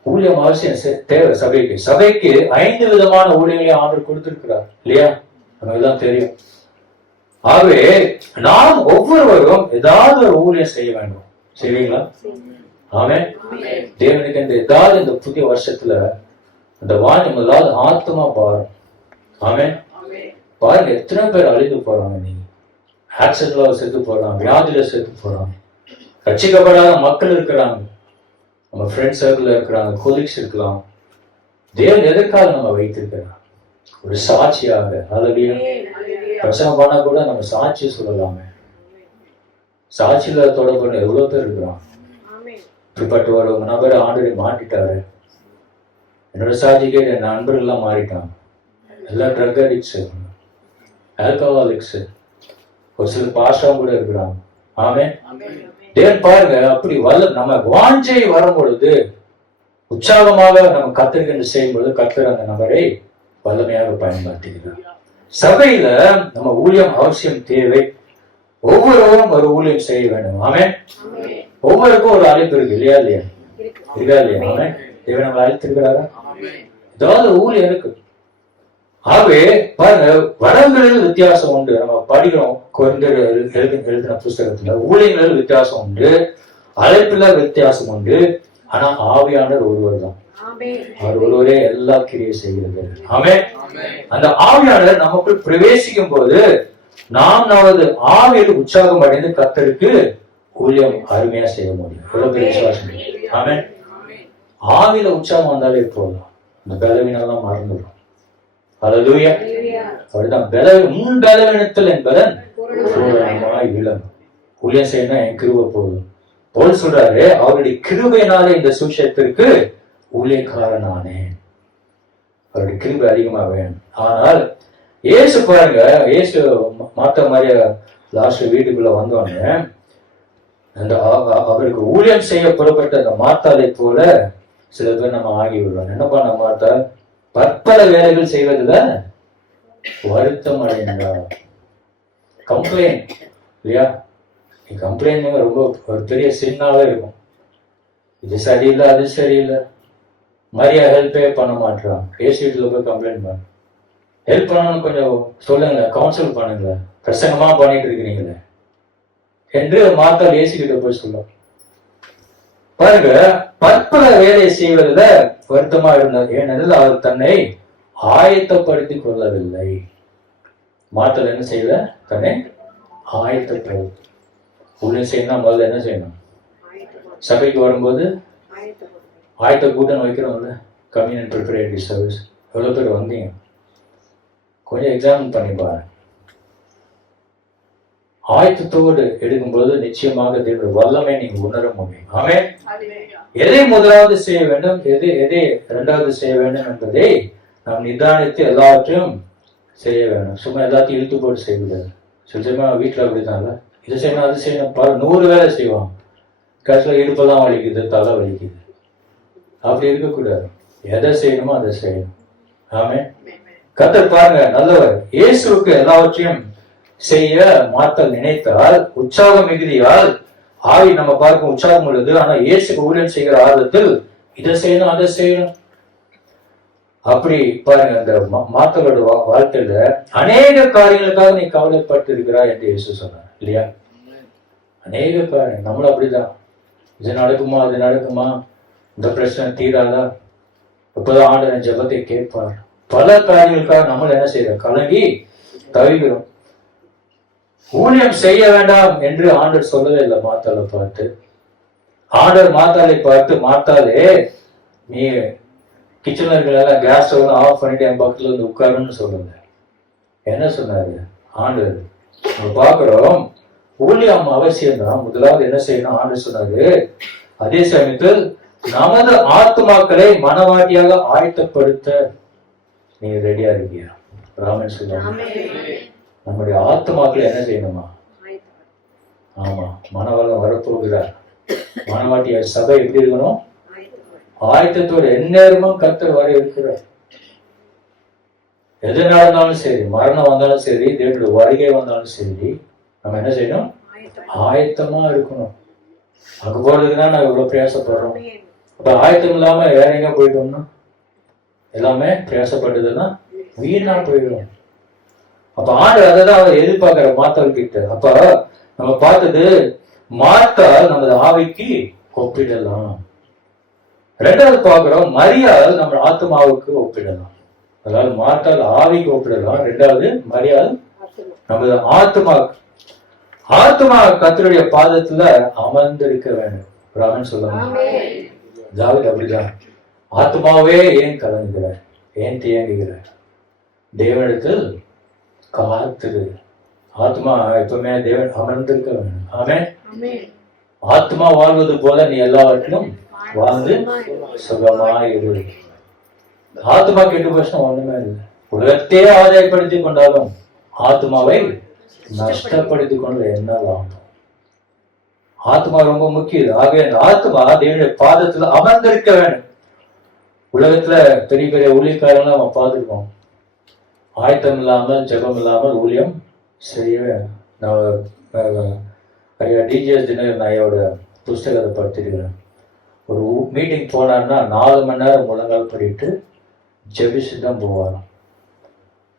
ஊழியம் அவசியம் தேவை சபைக்கு. சபைக்கு 5 விதமான ஊழியங்களை ஆண்டவர் கொடுத்திருக்கிறார் இல்லையா? நமக்கு எல்லாம் தெரியும். ஆகவே நாம் ஒவ்வொருவரும் ஏதாவது ஒரு ஊழியம் செய்ய வேண்டும். செய்வீங்களா? ஆமென். தேவனுக்கு இந்த ஏதாவது இந்த புதிய வருஷத்துல அந்த வாணியம் ஏதாவது ஆத்மா பாரும். ஆமென். பாருங்க, எத்தனை பேர் அழிந்து போறாங்க. நீங்க ஆக்சிடென்ட்ல செத்து போறாங்க, வியாதியில செத்து போறாங்க, ரட்சிக்கப்படாத மக்கள் இருக்கிறாங்க, நம்ம ஃப்ரெண்ட் சர்க்கிள் இருக்கிறாங்க, கொலீக்ஸ் இருக்கலாம். தேவன் எதற்காக நம்ம வைத்திருக்கிறார்? ஒரு சாட்சியாக. அதுலயும் பிரசங்கம் பண்ணா கூட நம்ம சாட்சி சொல்லலாமே. சாட்சியில தொடர்பு எவ்வளவு பேர் இருக்கிறாங்க. இப்படிப்பட்ட ஒரு நபரை ஆண்டவரை மாட்டிட்டாரு. என்னோட சாட்சிக்கு என் நண்பர்கள் எல்லாம் மாறிட்டாங்க. எல்லாம் ட்ரக் அடிக்ட்ஸ், ஆல்கஹாலிக்ஸ், ஒரு சில பாஸ்டர் கூட இருக்கிறாங்க. ஆமென். தேவன் பாருங்க, அப்படி நம்ம வாஞ்சை வரும் பொழுது, உற்சாகமாக நம்ம கத்தருக்கு செய்யும் பொழுது கத்தர் அந்த நபரை வல்லமையாக பயன்படுத்துகிறார். சபையில நம்ம ஊழியம் அவசியம் தேவை. ஒவ்வொருவரும் ஒரு ஊழியம் செய்ய வேண்டும். ஆமென். ஒவ்வொருக்கும் ஒரு அழைப்பு இருக்கு இல்லையா? இல்லையா? இருக்கா இல்லையா? ஆமென். தேவன் நம்மளை அழைத்திருக்கிறாரா? ஏதாவது ஊழியம் இருக்கு. ஆகவே பாருங்க, வரங்களில் வித்தியாசம் உண்டு. நம்ம படிக்கிறோம் கொரிந்தியர் எழுதின புஸ்தகத்துல ஊழியங்களில் வித்தியாசம் உண்டு, அழைப்புல வித்தியாசம் உண்டு. ஆனா ஆவியானவர் ஒருவர் தான். அவர் ஒருவரே எல்லா கிரியை செய்கிறது. ஆமென். அந்த ஆவியானவர் நமக்குள் பிரவேசிக்கும் போது நாம் நமது ஆவியில் உற்சாகம் அடைந்து கர்த்தருக்கு ஊழியம் அருமையா செய்ய முடியும். எவ்வளவு பெரிய விசுவாசம். ஆமென். ஆவியில உற்சாகம் வந்தாலே போதும், இந்த பலவீனெல்லாம் மறந்துடும். அல்லேலூயா. அப்படிதான் உன் பலவீனத்தில் என்பதன் இளம் ஊழியம் செய்யணும். என் கிருபை போதும். போல் சொல்றாரு, அவருடைய கிருபையினாலே இந்த சுவிசேஷத்திற்கு ஊழியக்காரனானேன். அவருடைய கிருபை அதிகமா வேணும். ஆனால் இயேசு பாருங்க, இயேசு மாத்த மாதிரிய லாஸ்ட் வீட்டுக்குள்ள வந்தோடனே அந்த அவருக்கு ஊழியம் செய்ய புறப்பட்ட அந்த மாத்தாலை போல சில பேர் நம்ம ஆகி விடுறோம். என்ன பண்ண மாத்தா? பற்பல வேலைகள் செய்வதில் வருத்தம் அடைந்தார். கம்ப்ளைண்ட் இல்லையா? கம்ப்ளைண்ட் ரொம்ப ஒரு பெரிய சின்னாவே இருக்கும். இது சரியில்லை, அது சரியில்லை, மரியா ஹெல்ப்பே பண்ண மாட்டான். ஏசி வீட்டுல போய் கம்ப்ளைண்ட் பண்ண, ஹெல்ப் பண்ணணும்னு கொஞ்சம் சொல்லுங்க, கவுன்சில் பண்ணுங்க, பிரசங்கமா பண்ணிட்டு இருக்கிறீங்களே என்று மாத்தால் ஏசி கிட்ட போய் சொல்ல. பாருங்க, பற்பல வேலையை செய்வதில் வருத்தமா இருந்தார். ஏனெனில் அவர் தன்னை ஆயத்தப்படுத்திக் கொள்ளவில்லை. மாத்தல் என்ன செய்யல? தன்னை ஆயத்தப்படுத்தி. உள்ள செய்யணும். முதல்ல என்ன செய்யணும்? சபைக்கு வரும்போது ஆயத்த கூட்டம் வைக்கிறோம்ல, கம்யூனியன் ப்ரிப்பரேட்டரி சர்வீஸ். எவ்வளவு பேர் வந்தீங்க? கொஞ்சம் எக்ஸாமின் பண்ணி பாருங்க. ஆயத்தத்தோடு எடுக்கும்போது நிச்சயமாக தேவனுடைய வல்லமை நீங்க உணர முடியும். ஆமென். எதை முதலாவது செய்ய வேண்டும், எதை இரண்டாவது செய்ய வேண்டும் என்பதை நாம் நிதானித்து எல்லாவற்றையும் செய்ய வேண்டும். சும்மா எல்லாத்தையும் இழுத்து போட்டு செய்யக்கூடாது. சுத்தமா வீட்டுல அப்படித்தான்ல, இது செய்யணும் அது செய்யணும், 100 வேலை செய்வாங்க. கடைசியில் இடுப்பெல்லாம் வலிக்குது, தலை வலிக்குது. அப்படி இருக்கக்கூடாது. எதை செய்யணுமோ அதை செய்யணும். ஆமென். கர்த்தர் பாருங்க நல்லவர். இயேசுவுக்கு எல்லாவற்றையும் செய்ய மாத்தல் நினைத்தால் உற்சாகம் மிகுதியால் ஆவி நம்ம பார்க்கும் உற்சாகம் உள்ளது. ஆனா இயேசுக்கு ஊழியம் செய்கிற ஆர்வத்தில் இதை செய்யணும் அதை செய்யணும். அப்படி பாருங்க, அந்த மாத்தலோட வாழ்க்கையில அநேக காரியங்களுக்காக நீ கவலைப்பட்டு இருக்கிறாய் என்று இயேசு சொன்னார் இல்லையா? அநேக காரியம். நம்மளும் அப்படிதான். இது நடக்குமா அது நடக்குமா, இந்த பிரச்சனை தீராதா, இப்பதான் ஆண்டவன் ஜெபத்தை கேட்பார். பல காரியங்களுக்காக நம்ம என்ன செய்யறோம், கலங்கி தவிக்கிறோம். ஊழியம் செய்ய வேண்டாம் என்று ஆண்டவர் சொல்லவே இல்லை. மாத்தாளை பார்த்து, ஆண்டவர் மாத்தாளை பார்த்து, மாத்தாலே நீ கிச்சன்ல இருக்கிற கேஸ் ஸ்டவ் ஆஃப் பண்ணிட்டு என் பக்கத்துல வந்து உட்காருன்னு சொல்லுங்க. என்ன சொன்னாரு ஆண்டவர்? நம்ம பாக்குறோம் ஊழியம் அவசியம் தான். முதலாவது என்ன செய்யணும் ஆண்டவர் சொன்னாரு, அதே சமயத்தில் நமது ஆத்மாக்களை மனவாட்டியாக ஆயத்தப்படுத்த நீ ரெடியா இருக்கியா? ராமன் சொல்லுவாங்க, நம்முடைய ஆத்மாக்களை என்ன செய்யணுமா? ஆமா, மனவளம் வரப்போகிறார். மனவாட்டிய சபை எப்படி இருக்கணும்? ஆயத்தத்தோடு எந்நேரமும் கர்த்தர் வர இருக்கிறார். எது நடந்தாலும் சரி, மரணம் வந்தாலும் சரி, தேவனுடைய வருகை வந்தாலும் சரி, நம்ம என்ன செய்யணும்? ஆயத்தமா இருக்கணும். அங்க போறதுக்குதான் நான் இவ்வளவு பிரயாசப்படுறோம். அப்ப ஆயத்தம் இல்லாம வேற எங்க போயிட்டோம்னா எல்லாமே பிரயாசப்பட்டதுன்னா வீணா போயிடும். அப்ப ஆண்டு அதான் அவர் எதிர்பார்க்கிற மாத்தாள் கிட்ட. அப்ப நம்ம பார்த்தது மாத்தாள் நமது ஆவிக்கு ஒப்பிடலாம். ரெண்டாவது பார்க்கிறோம் மரியாள் நம்ம ஆத்மாவுக்கு ஒப்பிடலாம். அதாவது மாத்தாள் ஆவிக்கு ஒப்பிடலாம். ரெண்டாவது மரியாள் நமது ஆத்மா கர்த்தருடைய பாதத்துல அமர்ந்திருக்க வேண்டும். ராமன் சொல்லுவாங்க, தாவீது அப்படிதான். ஆத்மாவே ஏன் கலங்குகிற, ஏன் தியங்குகிற, தேவனிடத்தில் காத்திரு. ஆத்மா எப்பவுமே தேவன் அமர்ந்திருக்க வேண்டும். ஆமென். ஆத்மா வாழ்வது போல நீ எல்லாவற்றிலும் வாழ்ந்து சுகமாயிரு. ஆத்மா கெட்டு போச்சுன்னா ஒண்ணுமே இல்லை. உலகத்தையே ஆதாயப்படுத்தி கொண்டாலும் ஆத்மாவை நஷ்டப்படுத்திக் கொண்டு என்ன லாபம்? ஆத்மா ரொம்ப முக்கியம். ஆகவே அந்த ஆத்மா தேவனுடைய பாதத்துல அமர்ந்திருக்க வேண்டும். உலகத்துல பெரிய பெரிய ஊழியக்காரங்க நம்ம பார்த்துருக்கோம், ஆயத்தம் இல்லாமல் ஜெபம் இல்லாமல் ஊழியம் செய்ய. ஐயா டிஜிஎஸ் தினகரன் ஐயாவோட புஸ்தகத்தை படித்திருக்கிறேன். ஒரு மீட்டிங் போனார்னா 4 மணி நேரம் முழங்கால் படிட்டு ஜெபிச்சு தான் போவாராம்.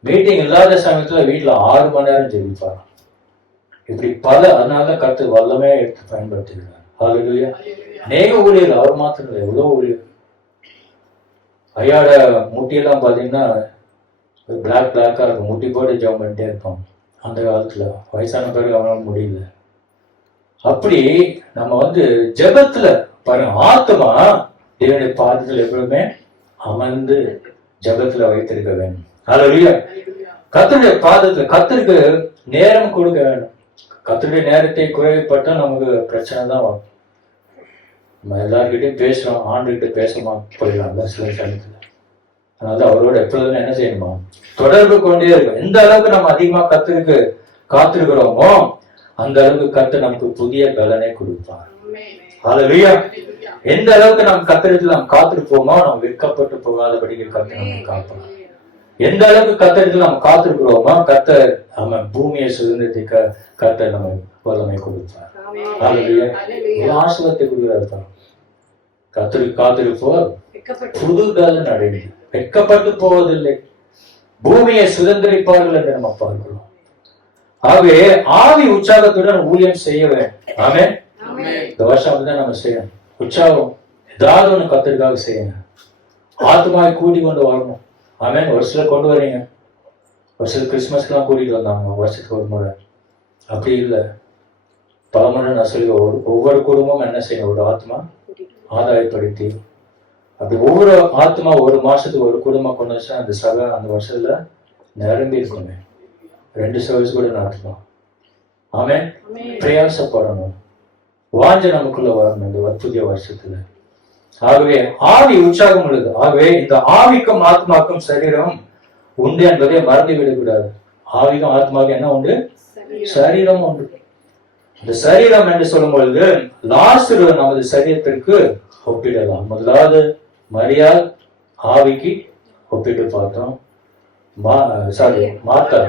மீட்டிங் இல்லாத சமயத்துல வீட்டுல 6 மணி நேரம் ஜெபிப்பாராம். இப்படி பல, அதனால கர்த்தர் வல்லமே எடுத்து பயன்படுத்துகிறார். ஹல்லேலூயா. அநேக ஊழியர்கள், அவர் மாத்திரம் இல்லை, எவ்வளவு ஊழியர். ஐயாவோட முட்டியெல்லாம் பாத்தீங்கன்னா பிளாக்கா இருக்கும். முட்டி போட்டு ஜெபம் பண்ணிட்டே இருப்பான். அந்த காலத்துல வயசான பிறகு அவனால முடியல. அப்படி நம்ம ஜெபத்துல பாருங்க, ஆத்மா தேவனுடைய பாதத்துல எப்பவுமே அமர்ந்து ஜெபத்துல வைத்திருக்க வேண்டும். ஹல்லேலூயா. கர்த்தருடைய பாதத்துல கர்த்தருக்கு நேரம் கொடுக்க வேண்டும். கர்த்தருடைய நேரத்தை குறைப்பட்டா நமக்கு பிரச்சனை தான் வரும். நம்ம எல்லார்கிட்டையும் பேசுறோம், ஆண்டுகிட்ட பேசமா போயிடலாம்ல சில சமயத்துல. அதனால அவரோட எப்பொழுதுமே என்ன செய்யணுமா, தொடர்பு கொண்டே இருக்கும். எந்த அளவுக்கு நம்ம அதிகமா கர்த்தருக்கு காத்திருக்கிறோமோ அந்த அளவுக்கு கர்த்தர் நமக்கு புதிய பலனை கொடுப்பார். ஹல்லேலூயா. எந்த அளவுக்கு நம்ம கர்த்தருக்கு நாம் காத்திருப்போமோ நம்ம வெட்கப்பட்டு போகாதபடிக்கு கர்த்தர் நம்ம காப்பார். எந்த அளவுக்கு கர்த்தருக்கு நம்ம காத்திருக்கிறோமோ கர்த்தர் நம்ம பூமியை சுதந்திரத்துக்கு கர்த்தர் நம்ம வல்லமை கொடுப்பார். ஹல்லேலூயா. ஆசீர்வாதத்தை கொடுக்கிறார். கர்த்தருக்கு காத்திருப்போர் புது பலன் அடைந்து வெட்கப்பட்டு போவதில்லை, பூமியை சுதந்திரிப்பார்கள் என்று நம்ம பார்க்கிறோம். ஆகவே ஆவி உற்சாகத்துடன் ஊழியம் செய்ய வேண்டும். ஆமென். இந்த வருஷம் அப்படிதான் நம்ம செய்யணும். உற்சாகம் ஏதாவது ஒண்ணு கர்த்தருக்காக செய்யணும். ஆத்மாவை கூட்டி கொண்டு வரணும். ஆமென். ஒரு சிலர் கொண்டு வரீங்க, ஒரு சிலர் கிறிஸ்துமஸ்க்கெல்லாம் கூட்டிட்டு வந்தாங்க வருஷத்துக்கு ஒரு முறை. அப்படி இல்லை, பல முறை நான் சொல்லி ஒவ்வொரு குடும்பமும் என்ன செய்யணும், ஒரு ஆத்மா ஆதாயப்படுத்தி அப்படி ஒவ்வொரு ஆத்மா ஒரு மாசத்துக்கு ஒரு குடும்பம் கொண்டு வச்சா அந்த சபை அந்த வருஷத்துல நிரம்பி இருக்குமே. 2 சர்வீஸ் கூட நடத்தலாம். ஆமென். பிரயாசப்படணும், வாஞ்ச நமக்குள்ள வரணும் இந்த புதிய வருஷத்துல. ஆகவே ஆவி உற்சாகம் உள்ளது. ஆகவே இந்த ஆவிக்கும் ஆத்மாக்கும் சரீரம் உண்டு என்பதை மறந்து விடக்கூடாது. ஆவிக்கும் ஆத்மாவுக்கும் என்ன உண்டு? சரீரம் உண்டு. இந்த சரீரம் என்று சொல்லும் பொழுது லாசரு நமது சரீரத்திற்கு ஒப்பிடலாம். முதலாவது மரியாள் ஆவிக்கு ஒப்பிட்டு பார்த்தோம், மாத்தாள்.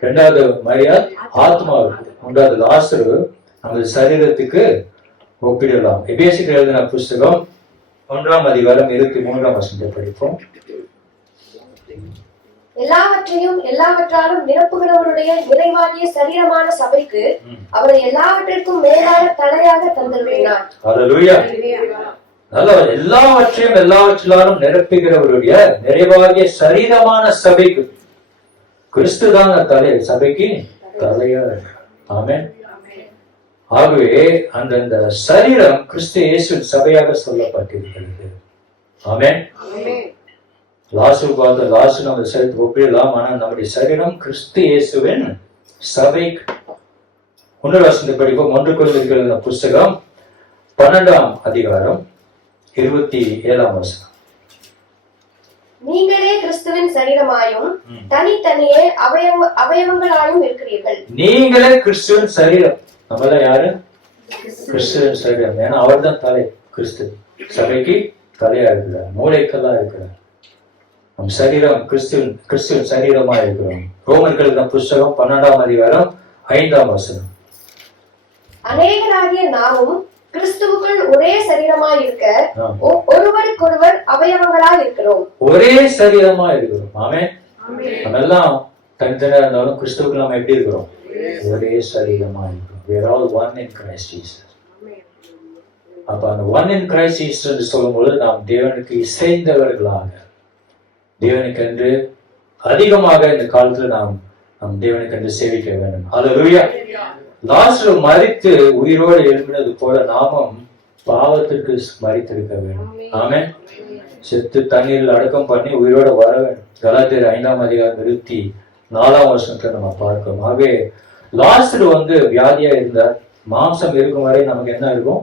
இரண்டாவது மரியாள் ஆத்மாவுக்கு. மூன்றாவது லாசரு நமது சரீரத்துக்கு ஒப்பிடலாம். எபேசியர் எழுதின புஸ்தகம் 1ஆம் அதிகாரம் 23ஆம் வசனத்தை படிப்போம். எல்லாவற்றையும் எல்லாவற்றாலும் நிரப்புகிறவருடைய நிறைவாகிய சரீரமான சபைக்கு அவரை எல்லாவற்றிற்கும் மேலான தலையாக தந்திருக்கிறார். எல்லாவற்றையும் எல்லாவற்றிலும் நிரப்புகிறவருடைய நிறைவாகிய சரீரமான சபைக்கு கிறிஸ்து தாங்க தலை, சபைக்கு தலையா. ஆமென். ஆகவே அந்த சரீரம் கிறிஸ்து இயேசுவின் சபையாக சொல்லப்பட்டிருக்கிறது. ஆமென். லாசு நம்ம சரீரத்துக்கு ஒப்பிடலாம். ஆனால் நம்முடைய சரீரம் கிறிஸ்து இயேசுவின் சபை. 1 வசனத்தை படிப்போம். 1 கொரிந்தியர் புஸ்தகம் 12ஆம் அதிகாரம் 27ஆம் வசனம். நீங்களே கிறிஸ்துவின் சரீரமாயும் தனித்தனியே அவயவங்களாயும் இருக்கிறீர்கள். நீங்களே கிறிஸ்துவின் சரீரம். நம்மள யாரு? கிறிஸ்துவின் சரீரம். ஏன்னா அவர் தான் தலை. கிறிஸ்து சபைக்கு தலையா இருக்கிறார், மூளைக்கெல்லாம் இருக்கிறார். நம் சரீரம் கிறிஸ்துவின் சரீரமா இருக்கிறோம். ரோமர்களுக்கு புஸ்தகம் 12ஆம் அதிகாரம் 5ஆம் வசனம். அநேகராகிய நாமும் கிறிஸ்துவுக்குள் ஒரே சரீரமாய் இருக்க ஒருவருக்கொருவர் அவயவங்களாய் இருக்கிறோம். ஒரே சரீரமா இருக்கிறோம். ஆமென். நம்ம எல்லாம் தனித்தனியா இருந்தாலும் கிறிஸ்துவுக்குள் நம்ம எப்படி இருக்கிறோம்? ஒரே சரீரமா இருக்கிறோம். We are all one in Christ Jesus. அப்ப அந்த one in Christ Jesus என்று சொல்லும்போது நாம் தேவனுக்கு இசைந்தவர்களாக, தேவனுக்கு என்று அதிகமாக இந்த காலத்துல நாம் தேவனுக்கு என்று சேவிக்க வேண்டும். அல்லேலூயா. லாசரு மரித்து உயிரோடு எழுப்பினது போல நாமும் பாவத்திற்கு மரித்திருக்க வேண்டும். ஆமென். செத்து தண்ணீரில் அடக்கம் பண்ணி உயிரோட வர வேண்டும். கலாத்தியர் 5ஆம் அதிகாரம் 24ஆம் வசனத்தை நம்ம பார்க்கிறோம். ஆகவே லாசரு வியாதியா இருந்தார். மாம்சம் இருக்கும் வரை நமக்கு என்ன இருக்கும்?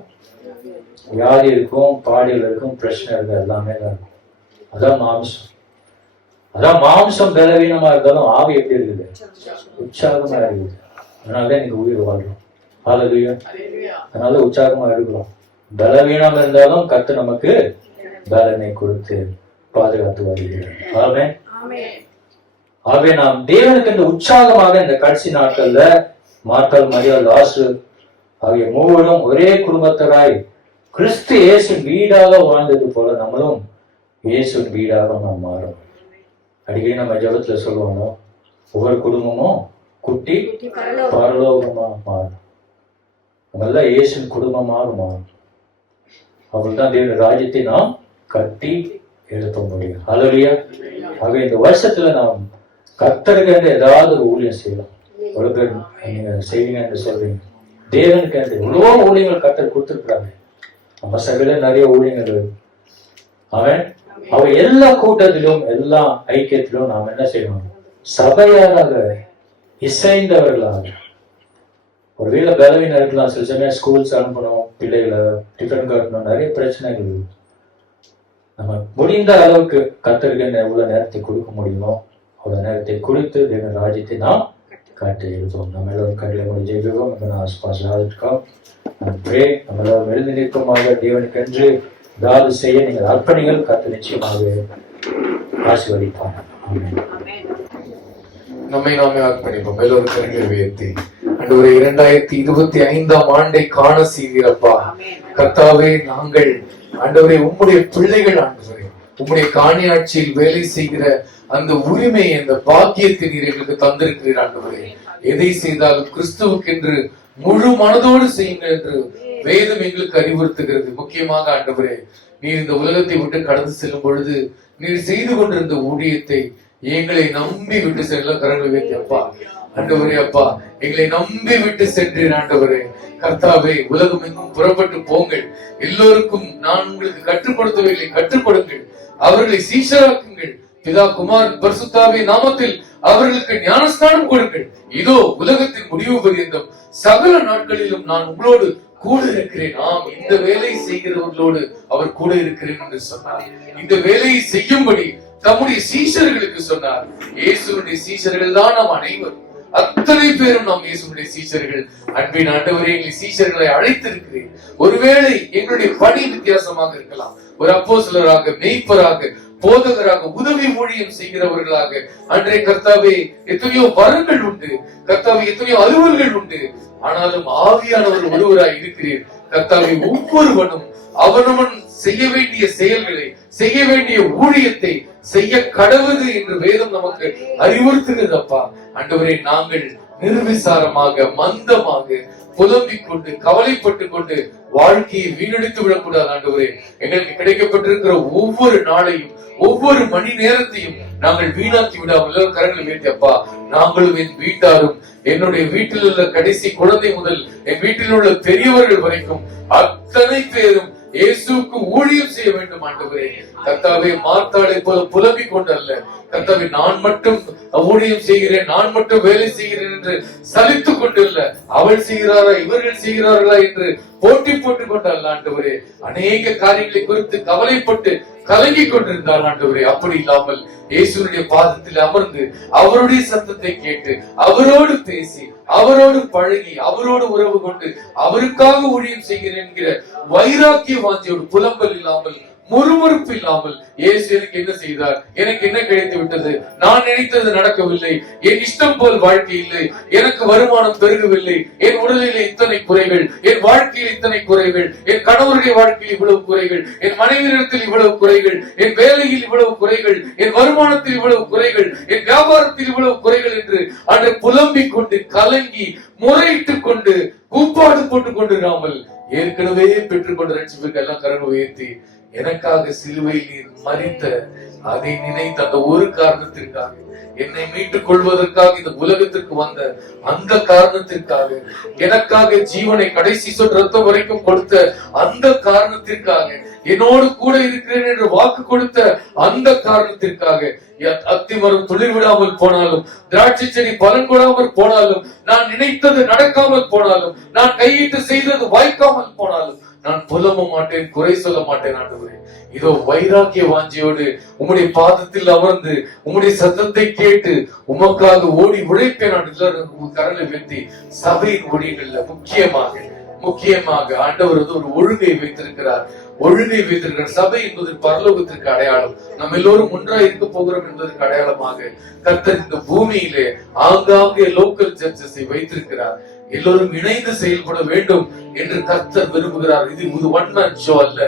வியாதி இருக்கும், பாடியில் இருக்கும், பிரச்சனை இருக்கும், எல்லாமே தான் இருக்கும். அதான் மாம்சம். அதான் மாம்சம் பலவீனமா இருந்தாலும் ஆவி எப்படி இருக்குது? உற்சாகமா இருக்குது. அதனாலதான் எனக்கு உயிர் வாழ்றோம். ஹல்லேலூயா. அதனால உற்சாகமா இருக்கிறோம். பலவீனம் இருந்தாலும் கர்த்தர் நமக்கு பலனை கொடுத்து பாதுகாத்து வருகிறார். ஆமென். ஆகவே நாம் தேவனுக்கு இந்த உற்சாகமாக இந்த கடைசி நாட்கள்ல மார்த்தாள், மரியாள், லாசரு ஆகிய மூவரும் ஒரே குடும்பத்தராய் கிறிஸ்து இயேசுவின் வீடாக வாழ்ந்தது போல நம்மளும் இயேசுவின் வீடாக நாம் மாறும். அடிக்கடி நம்ம ஜபத்துல சொல்லுவோம், ஒவ்வொரு குடும்பமும் குட்டி பரலோகமா மாறும். நம்மெல்லாம் இயேசுவின் குடும்பமாக மாறும். அவர்தான் தேவனுடைய ராஜ்யத்தை நாம் கட்டி எழுப்ப முடியும். ஹல்லேலூயா. ஆகவே இந்த வருஷத்துல நாம் கர்த்தருக்கு ஏதாவது ஒரு ஊழியம் செய்யலாம். எவ்வளவு பேர் நீங்க செய்வீங்க என்று சொல்றீங்க? தேவனுக்கு எவ்வளவோ ஊழியங்கள் கர்த்தர் கொடுத்திருக்கிறாங்க. நம்ம சபையில நிறைய ஊழியங்கள். அவன் எல்லா கூட்டத்திலும் எல்லா ஐக்கியத்திலும் நாம் என்ன செய்யணும்? சபையாராக இசைந்தவர்களாக. ஒரு வீல பலவீனம் இருக்கலாம். சில சமயம் ஸ்கூல்ஸ் அனுப்பணும், பிள்ளைகளை டிஃபன் காட்டணும், நிறைய பிரச்சனைகள். நம்ம முடிந்த அளவுக்கு கர்த்தருக்கு எவ்வளவு நேரத்தை கொடுக்க முடியுமோ அவ்வளவு நேரத்தை கொடுத்து தேவ ராஜ்யத்தை நாம் காட்டி எழுதுவோம். நம்ம எல்லோரும் கட்டில முடி ஜெயிப்போம். நம்ம எல்லோரும் எழுந்து நிற்கமாக தேவனுக்கு என்று ஏதாவது செய்ய நீங்கள் அர்ப்பணிகள் கர்த்தர் நிச்சயமாக ஆசீர்வதிப்பார். நம்மை நாமே அர்ப்பணிப்போம். எல்லோரும் கரங்களை உயர்த்தி ஆண்டவரே 2025ஆம் ஆண்டை காண செய்கிறப்பா கர்த்தாவே, நாங்கள் ஆண்டவரே உம்முடைய பிள்ளைகள், ஆண்டவரே உம்முடைய காணியாட்சியில் வேலை செய்கிற அந்த உரிமை, அந்த பாக்கியத்தை நீர் எங்களுக்கு தந்திருக்கிறீர். ஆண்டவரே, எதை செய்தாலும் கிறிஸ்துவுக்கு என்று முழு மனதோடு செய்யுங்கள் என்று வேதம் எங்களுக்கு அறிவுறுத்துகிறது. முக்கியமாக ஆண்டவரே, நீர் இந்த உலகத்தை விட்டு கடந்து செல்லும் பொழுது நீர் செய்து கொண்டிருந்த ஊழியத்தை எங்களை நம்பி விட்டு செல்ல கரங்களை வைத்து அப்பா ஆண்டவரே, அப்பா எங்களை நம்பி விட்டு சென்றீர். ஆண்டவரே கர்த்தாவே, உலகம் எங்கும் புறப்பட்டு போங்கள், எல்லோருக்கும் நான் உங்களுக்கு கற்றுக் கொடுத்தவைகளை கற்றுக் கொடுங்கள், அவர்களை சீஷராக்குங்கள், பிதா குமார் பரிசுத்தாவே நாமத்தில் அவர்களுக்கு ஞானஸ்தானம் கொடுங்கள். இதோ உலகத்தின் முடிவு பரியந்தம் சகல நாட்களிலும் நான் உங்களோடு கூட இருக்கிறேன். ஆம், இந்த வேலையை செய்கிறவர்களோடு அவர் கூட இருக்கிறேன் என்று சொன்னார். இந்த வேலையை செய்யும்படி தம்முடைய சீஷர்களுக்கு சொன்னார். இயேசுடைய சீஷர்கள் தான் நாம் அனைவரும், அத்தனை பேரும் நாம் இயேசுடைய சீஷர்கள். அன்பின் ஆண்டவரே, எங்கள் சீஷர்களை அழைத்திருக்கிறேன். ஒருவேளை எங்களுடைய பணி வித்தியாசமாக இருக்கலாம். ஒரு அப்போஸ்தலராக, மேய்ப்பராக, போதகராக, உதவி ஊழியம் செய்கிறவர்களாக அன்றைய கர்த்தாவே எத்தனையோ வரங்கள் உண்டு. கர்த்தாவே எத்தனையோ அலுவல்கள் உண்டு. ஆனாலும் ஆவியானவர் ஒருவராய் இருக்கிறீர். கர்த்தாவே, ஒவ்வொருவனும் அவனவன் செய்ய வேண்டிய செயல்களை, செய்ய வேண்டிய ஊழியத்தை செய்ய கடவுது என்று வேதம் நமக்கு அறிவுறுத்துகிறதப்பா. ஆண்டவரே, நாங்கள் நிர்விசாரமாக, மந்தமாக, புலம்பிக் கொண்டு, கவலைப்பட்டு கொண்டு வாழ்க்கையை வீணடித்து விடக்கூடாது. ஆண்டவரே, எங்களுக்கு கிடைக்கப்பட்டிருக்கிற ஒவ்வொரு நாளையும், ஒவ்வொரு மணி நேரத்தையும் நாங்கள் வீணாக்கி விடாமல் கரங்களை உயர்த்தி, அப்பா, நாங்களும் என் வீட்டாரும், என்னுடைய வீட்டில் உள்ள கடைசி குழந்தை முதல் என் வீட்டில் உள்ள பெரியவர்கள் வரைக்கும் அத்தனை பேரும் இயேசுவுக்கு ஊழியம் செய்ய வேண்டும். ஆண்டவரே, கர்த்தாவே, மார்த்தாளை போல புலம்பிக் கொண்டல்ல, கர்த்தாவே, நான் மட்டும் ஊழியம் செய்கிறேன், நான் மட்டும் வேலை செய்கிறேன் என்று சலித்துக் கொண்டு இல்ல, அவள் செய்கிறாரா, இவர்கள் செய்கிறார்களா என்று போட்டி போட்டுக் கொண்டல்ல ஆண்டவரே, அநேக காரியங்களை குறித்து கவலைப்பட்டு கலங்கி கொண்டிருந்தார். ஆண்டவரே, அப்படி இல்லாமல் இயேசுடைய பாதத்தில் அமர்ந்து அவருடைய சத்தத்தை கேட்டு அவரோடு பேசி அவரோடு பழகி அவரோடு உறவு கொண்டு அவருக்காக ஊழியம் செய்கிறேன் என்கிற வைராக்கிய வாஞ்சியோடு, புலம்பல் இல்லாமல், முறுமுறுப்பு இல்லாமல், இயேசு எனக்கு என்ன செய்தார், எனக்கு என்ன கிடைத்து விட்டது, நான் நினைத்தது நடக்கவில்லை, என் இஷ்டம் போல் வாழ்க்கை இல்லை, எனக்கு வருமானம் பெருகவில்லை, என் உடலில் இத்தனை குறைகள், என் வாழ்க்கையில் இத்தனை குறைகள், என் கணவருடைய வாழ்க்கையில் இவ்வளவு குறைகள், என் மனைவியிடத்தில் இவ்வளவு குறைகள், என் வேலையில் இவ்வளவு குறைகள், என் வருமானத்தில் இவ்வளவு குறைகள், என் வியாபாரத்தில் இவ்வளவு குறைகள் என்று அன்று புலம்பிக் கொண்டு கலங்கி முறையிட்டுக் கொண்டு கூப்பாடு போட்டுக் கொண்டிராமல் ஏற்கனவே பெற்றுக்கொண்ட ரட்சிப்புக்கு எல்லாம் கரங்களை உயர்த்தி, எனக்காக சிலுவையில் நீர் மரித்த அதை நினைத்து அந்த ஒரு காரணத்திற்காக, என்னை மீட்டுக் கொள்வதற்காக இந்த உலகத்திற்கு வந்த அந்த காரணத்திற்காக, எனக்காக ஜீவனை கடைசி சொல் ரத்தம் வரைக்கும் கொடுத்த அந்த காரணத்திற்காக, என்னோடு கூட இருக்கிறேன் என்று வாக்கு கொடுத்த அந்த காரணத்திற்காக, அத்திமரம் துளிர் விடாமல் போனாலும், திராட்சை செடி பலன் கொடாமல் போனாலும், நான் நினைத்தது நடக்காமல் போனாலும், நான் கையிட்டு செய்தது வாய்க்காமல் போனாலும், நான் புலம்ப மாட்டேன், குறை சொல்ல மாட்டேன். ஆண்டவரே, இதோ வைராக்கிய வாஞ்சியோடு உம்முடைய பாதத்தில் அமர்ந்து உம்முடைய சத்தத்தை கேட்டு உமக்காக ஓடி உழைப்பேன். நான் எல்லாரும் கரலை வெட்டி சபையின் ஊழியங்கள்ல முக்கியமாக ஆண்டவர் வந்து ஒரு ஒழுங்கை வைத்திருக்கிறார். சபை என்பது பரலோகத்திற்கு அடையாளம். நம்ம எல்லோரும் ஒன்றாய் இருக்க போகிறோம் என்பதற்கு அடையாளமாக கர்த்தர் இந்த பூமியிலே ஆங்காங்கே லோக்கல் சர்ச்சஸை வைத்திருக்கிறார். எல்லோரும் இணைந்து செயல்பட வேண்டும் என்று கர்த்தர் விரும்புகிறார். இது ஒன் மேன் ஷோ அல்ல.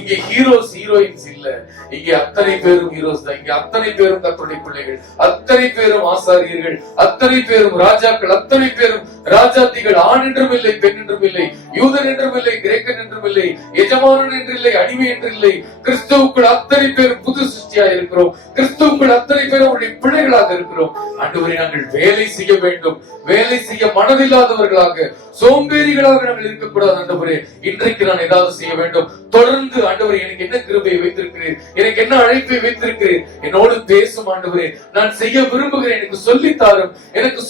இங்கே ஹீரோஸ் ஹீரோயின்ஸ் இல்ல. இங்கே அத்தனை பேரும் ஹீரோஸ் தான். இங்கே அத்தனை பேரும் கர்த்தருடைய பிள்ளைகள், அத்தனை பேரும் ஆசாரியர்கள், அத்தனை பேரும் ராஜாக்கள், அத்தனை பேரும் ராஜாத்திகள். ஆண் என்றும் இல்லை, பெண் என்றும் இல்லை, யூதன் என்றும் இல்லை, கிரேக்கன் என்றும் இல்லை, எஜமானன் என்று இல்லை, அடிமை என்று இல்லை. கிறிஸ்துவுக்குள் அத்தனை பேரும் புது சிருஷ்டியா இருக்கிறோம். கிறிஸ்துவுக்குள் அத்தனை பேரும் அவருடைய பிள்ளைகளாக இருக்கிறோம். ஆண்டவரே, நாங்கள் வேலை செய்ய வேண்டும். வேலை செய்ய மனதில்லாதவர்களாக, சோம்பேறிகளாக நாங்கள் இருக்கக்கூடாது. ஆண்டவரே, இன்றைக்கு நான் ஏதாவது செய்ய வேண்டும். தொடர்ந்து ஆண்டவரே, எனக்கு என்ன கிருபையை வைத்திருக்கிறேன், எனக்கு என்ன அழைப்பை வைத்திருக்கிறேன், என்னோடு பேசும் ஆண்டவரே, நான் செய்ய விரும்புகிறேன், எனக்கு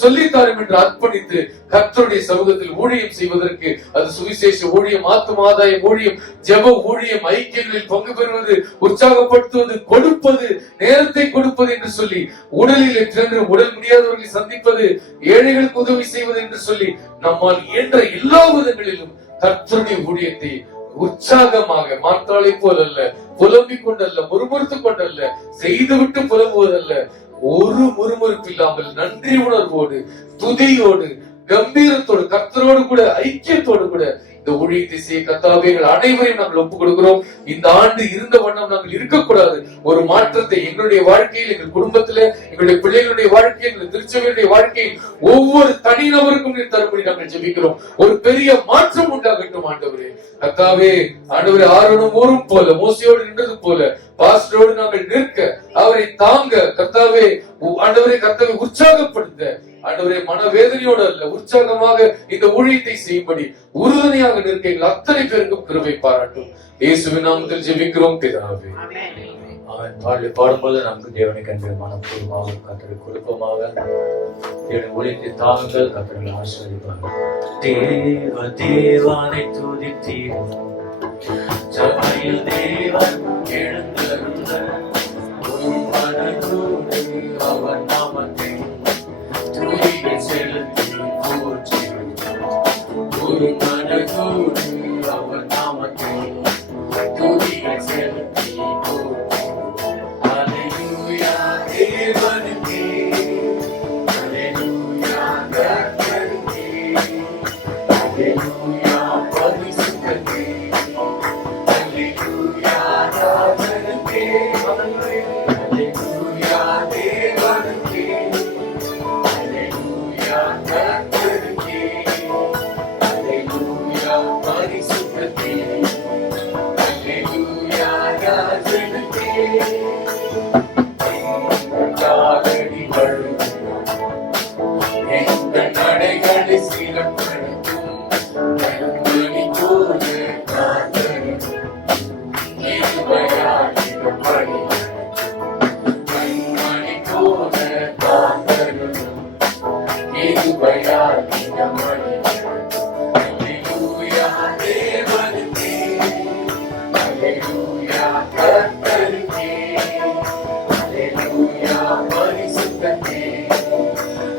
சொல்லித்தாரும் என்று அர்ப்பணித்து கர்த்தருடைய சமூகத்தில் ஊழியம் செய்வதற்கு, அது சுவிசேஷ ஊழியம், ஆத்தும ஆதாய ஊழியம், ஜெப ஊழியம், ஐக்கியங்களில் பங்கு பெறுவது, உற்சாகப்படுத்துவது, கொடுப்பது, நேரத்தை கொடுப்பது என்று சொல்லி, உடலில் சென்று உடல் முடியாதவர்களை சந்திப்பது, ஏழைகளுக்கு உதவி செய்வது என்று சொல்லி, நம்மால் இயன்ற எல்லா விதங்களிலும் கர்த்தருடைய ஊழியத்தை உற்சாகமாக, மாற்றாளை போல் அல்ல, புலம்பிக் கொண்டல்ல, முறுமுறுத்துக் கொண்டல்ல, செய்துவிட்டு புலம்புவதல்ல, ஒரு முறுமுறுப்பு இல்லாமல் நன்றி உணர்வோடு, துதியோடு, கம்பீரத்தோடு, கர்த்தரோடு கூட ஐக்கியத்தோடு கூட இந்த ஊழியத்தை செய்ய கர்த்தாவே எங்கள் அனைவரையும் நாங்கள் ஒப்புக் கொடுக்கிறோம். இந்த ஆண்டு இருந்த வண்ணம் நாங்கள் இருக்கக்கூடாது. ஒரு மாற்றத்தை எங்களுடைய வாழ்க்கையில், எங்கள் குடும்பத்தில, எங்களுடைய பிள்ளைகளுடைய வாழ்க்கையில், எங்கள் திருச்சபையுடைய வாழ்க்கையில் ஒவ்வொரு தனிநபருக்கும் தரும்படி நாங்கள் ஜெபிக்கிறோம். ஒரு பெரிய மாற்றம் உண்டாகட்டும் ஆண்டவரே. கர்த்தாவே, ஆண்டவரே, ஆரோனும் ஊரும் போல, மோசையோடு நின்றது போல பாஸ்டரோடு நாங்கள் நிற்க, அவரை தாங்க கர்த்தாவே, ஆண்டவரே, கர்த்தாவை உற்சாகப்படுத்த, ஆண்டவரே, மனவேதனையோடு அல்ல, உற்சாகமாக இந்த ஊழியத்தை செய்யும்படி உறுதுணையாக நிற்க எங்கள் அத்தனை பேருக்கும் கிருபை பாராட்டும். இயேசுவின் நாமத்தில் ஜெபிக்கிறோம் பிதாவே. அவன் பாடும்போது நமக்கு தேவனை கண்டு மனப்பூர்வமாக கத்தரை குழுப்பமாக தேவனை ஒழித்து தாங்கள் கத்தரை ஆசீர்வதிப்பார்கள். தேவனை துதித்தீர், சபையில் தேவன் எழுந்தருள, ஒரு மனதோடு அவர் நாமத்தை துதிகள் செலுத்தி போற்றிடுவோம். ஒரு மனதோடு அவர் நாமத்தை துதிகள் செலுத்தி போற்றிடுவோம். ஹல்லேலூயா தேவனுக்கே, ஹல்லேலூயா கர்த்தருக்கே, ஹல்லேலூயா பரிசுத்தருக்கே, ஹல்லேலூயா அல்லேலூயா தேவனுக்கே, அல்லேலூயா கர்த்தருக்கே, அல்லேலூயா பரிசுத்தருக்கே, அல்லேலூயா ராஜனுக்கே. எங்கள் காலடி வழுவிடும், எங்கள் நடைகளை சீரப்படுத்தும் கண்மணி போல காத்தருளும். கிருபையாயிரம் படி கண்மணி போல காத்தருளும். கிருபையாயிரம் படி. அல்லேலூயா தேவனுக்கே, அல்லேலூயா கர்த்தருக்கே, அல்லேலூயா பரிசுத்தருக்கே,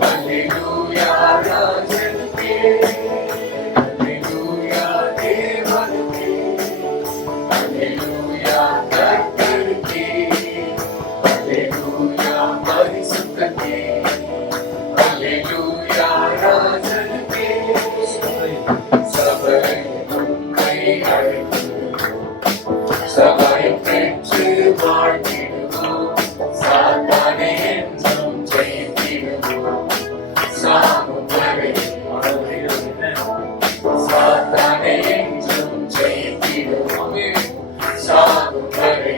அல்லேலூயா ராஜனுக்கே, அல்லேலூயா தேவனுக்கே, அல்லேலூயா கர்த்தருக்கே, அல்லேலூயா பரிசுத்தருக்கே, அல்லேலூயா ராஜனுக்கே. சபை உம்மை அழைக்கிறோம், சகாயம் பெற்று வாழ்த்திடுவோம், சாத்தானை என்றும் ஜெயித்திடுவோம். சாகும் வரை சாத்தானை என்றும் ஜெயித்திடுவோம். சாகும் வரை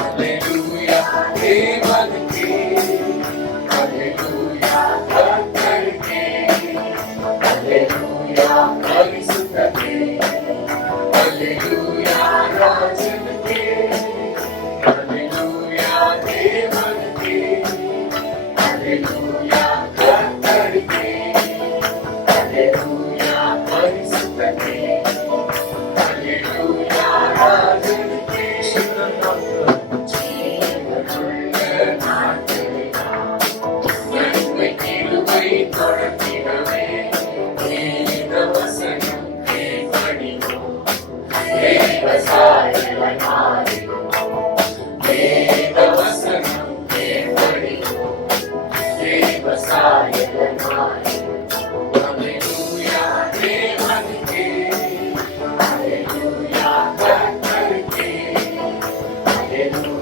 அல்லேலூயா தேவனுக்கே, அல்லேலூயா கர்த்தருக்கே, அல்லேலூயா பரிசுத்தருக்கே, அல்லேலூயா ராஜனுக்கே, அல்லேலூயா தேவனுக்கே, அல்லேலூயா கர்த்தருக்கே, அல்லேலூயா பரிசுத்தருக்கே, அல்லேலூயா ராஜனுக்கே. ஜீவனுள்ள நாட்களெல்லாம் நன்மை கிருபை தொடர்ந்திடவே, வேத வசனம் கீழ்ப்படிவோம், தேவ சாயலாய் மாறிடுவோம். வேத வசனம் கீழ்ப்படிவோம், தேவ சாயலாய் மாறிடுவோம். அல்லேலூயா தேவனுக்கே, அல்லேலூயா கர்த்தருக்கே, அல்லேலூயா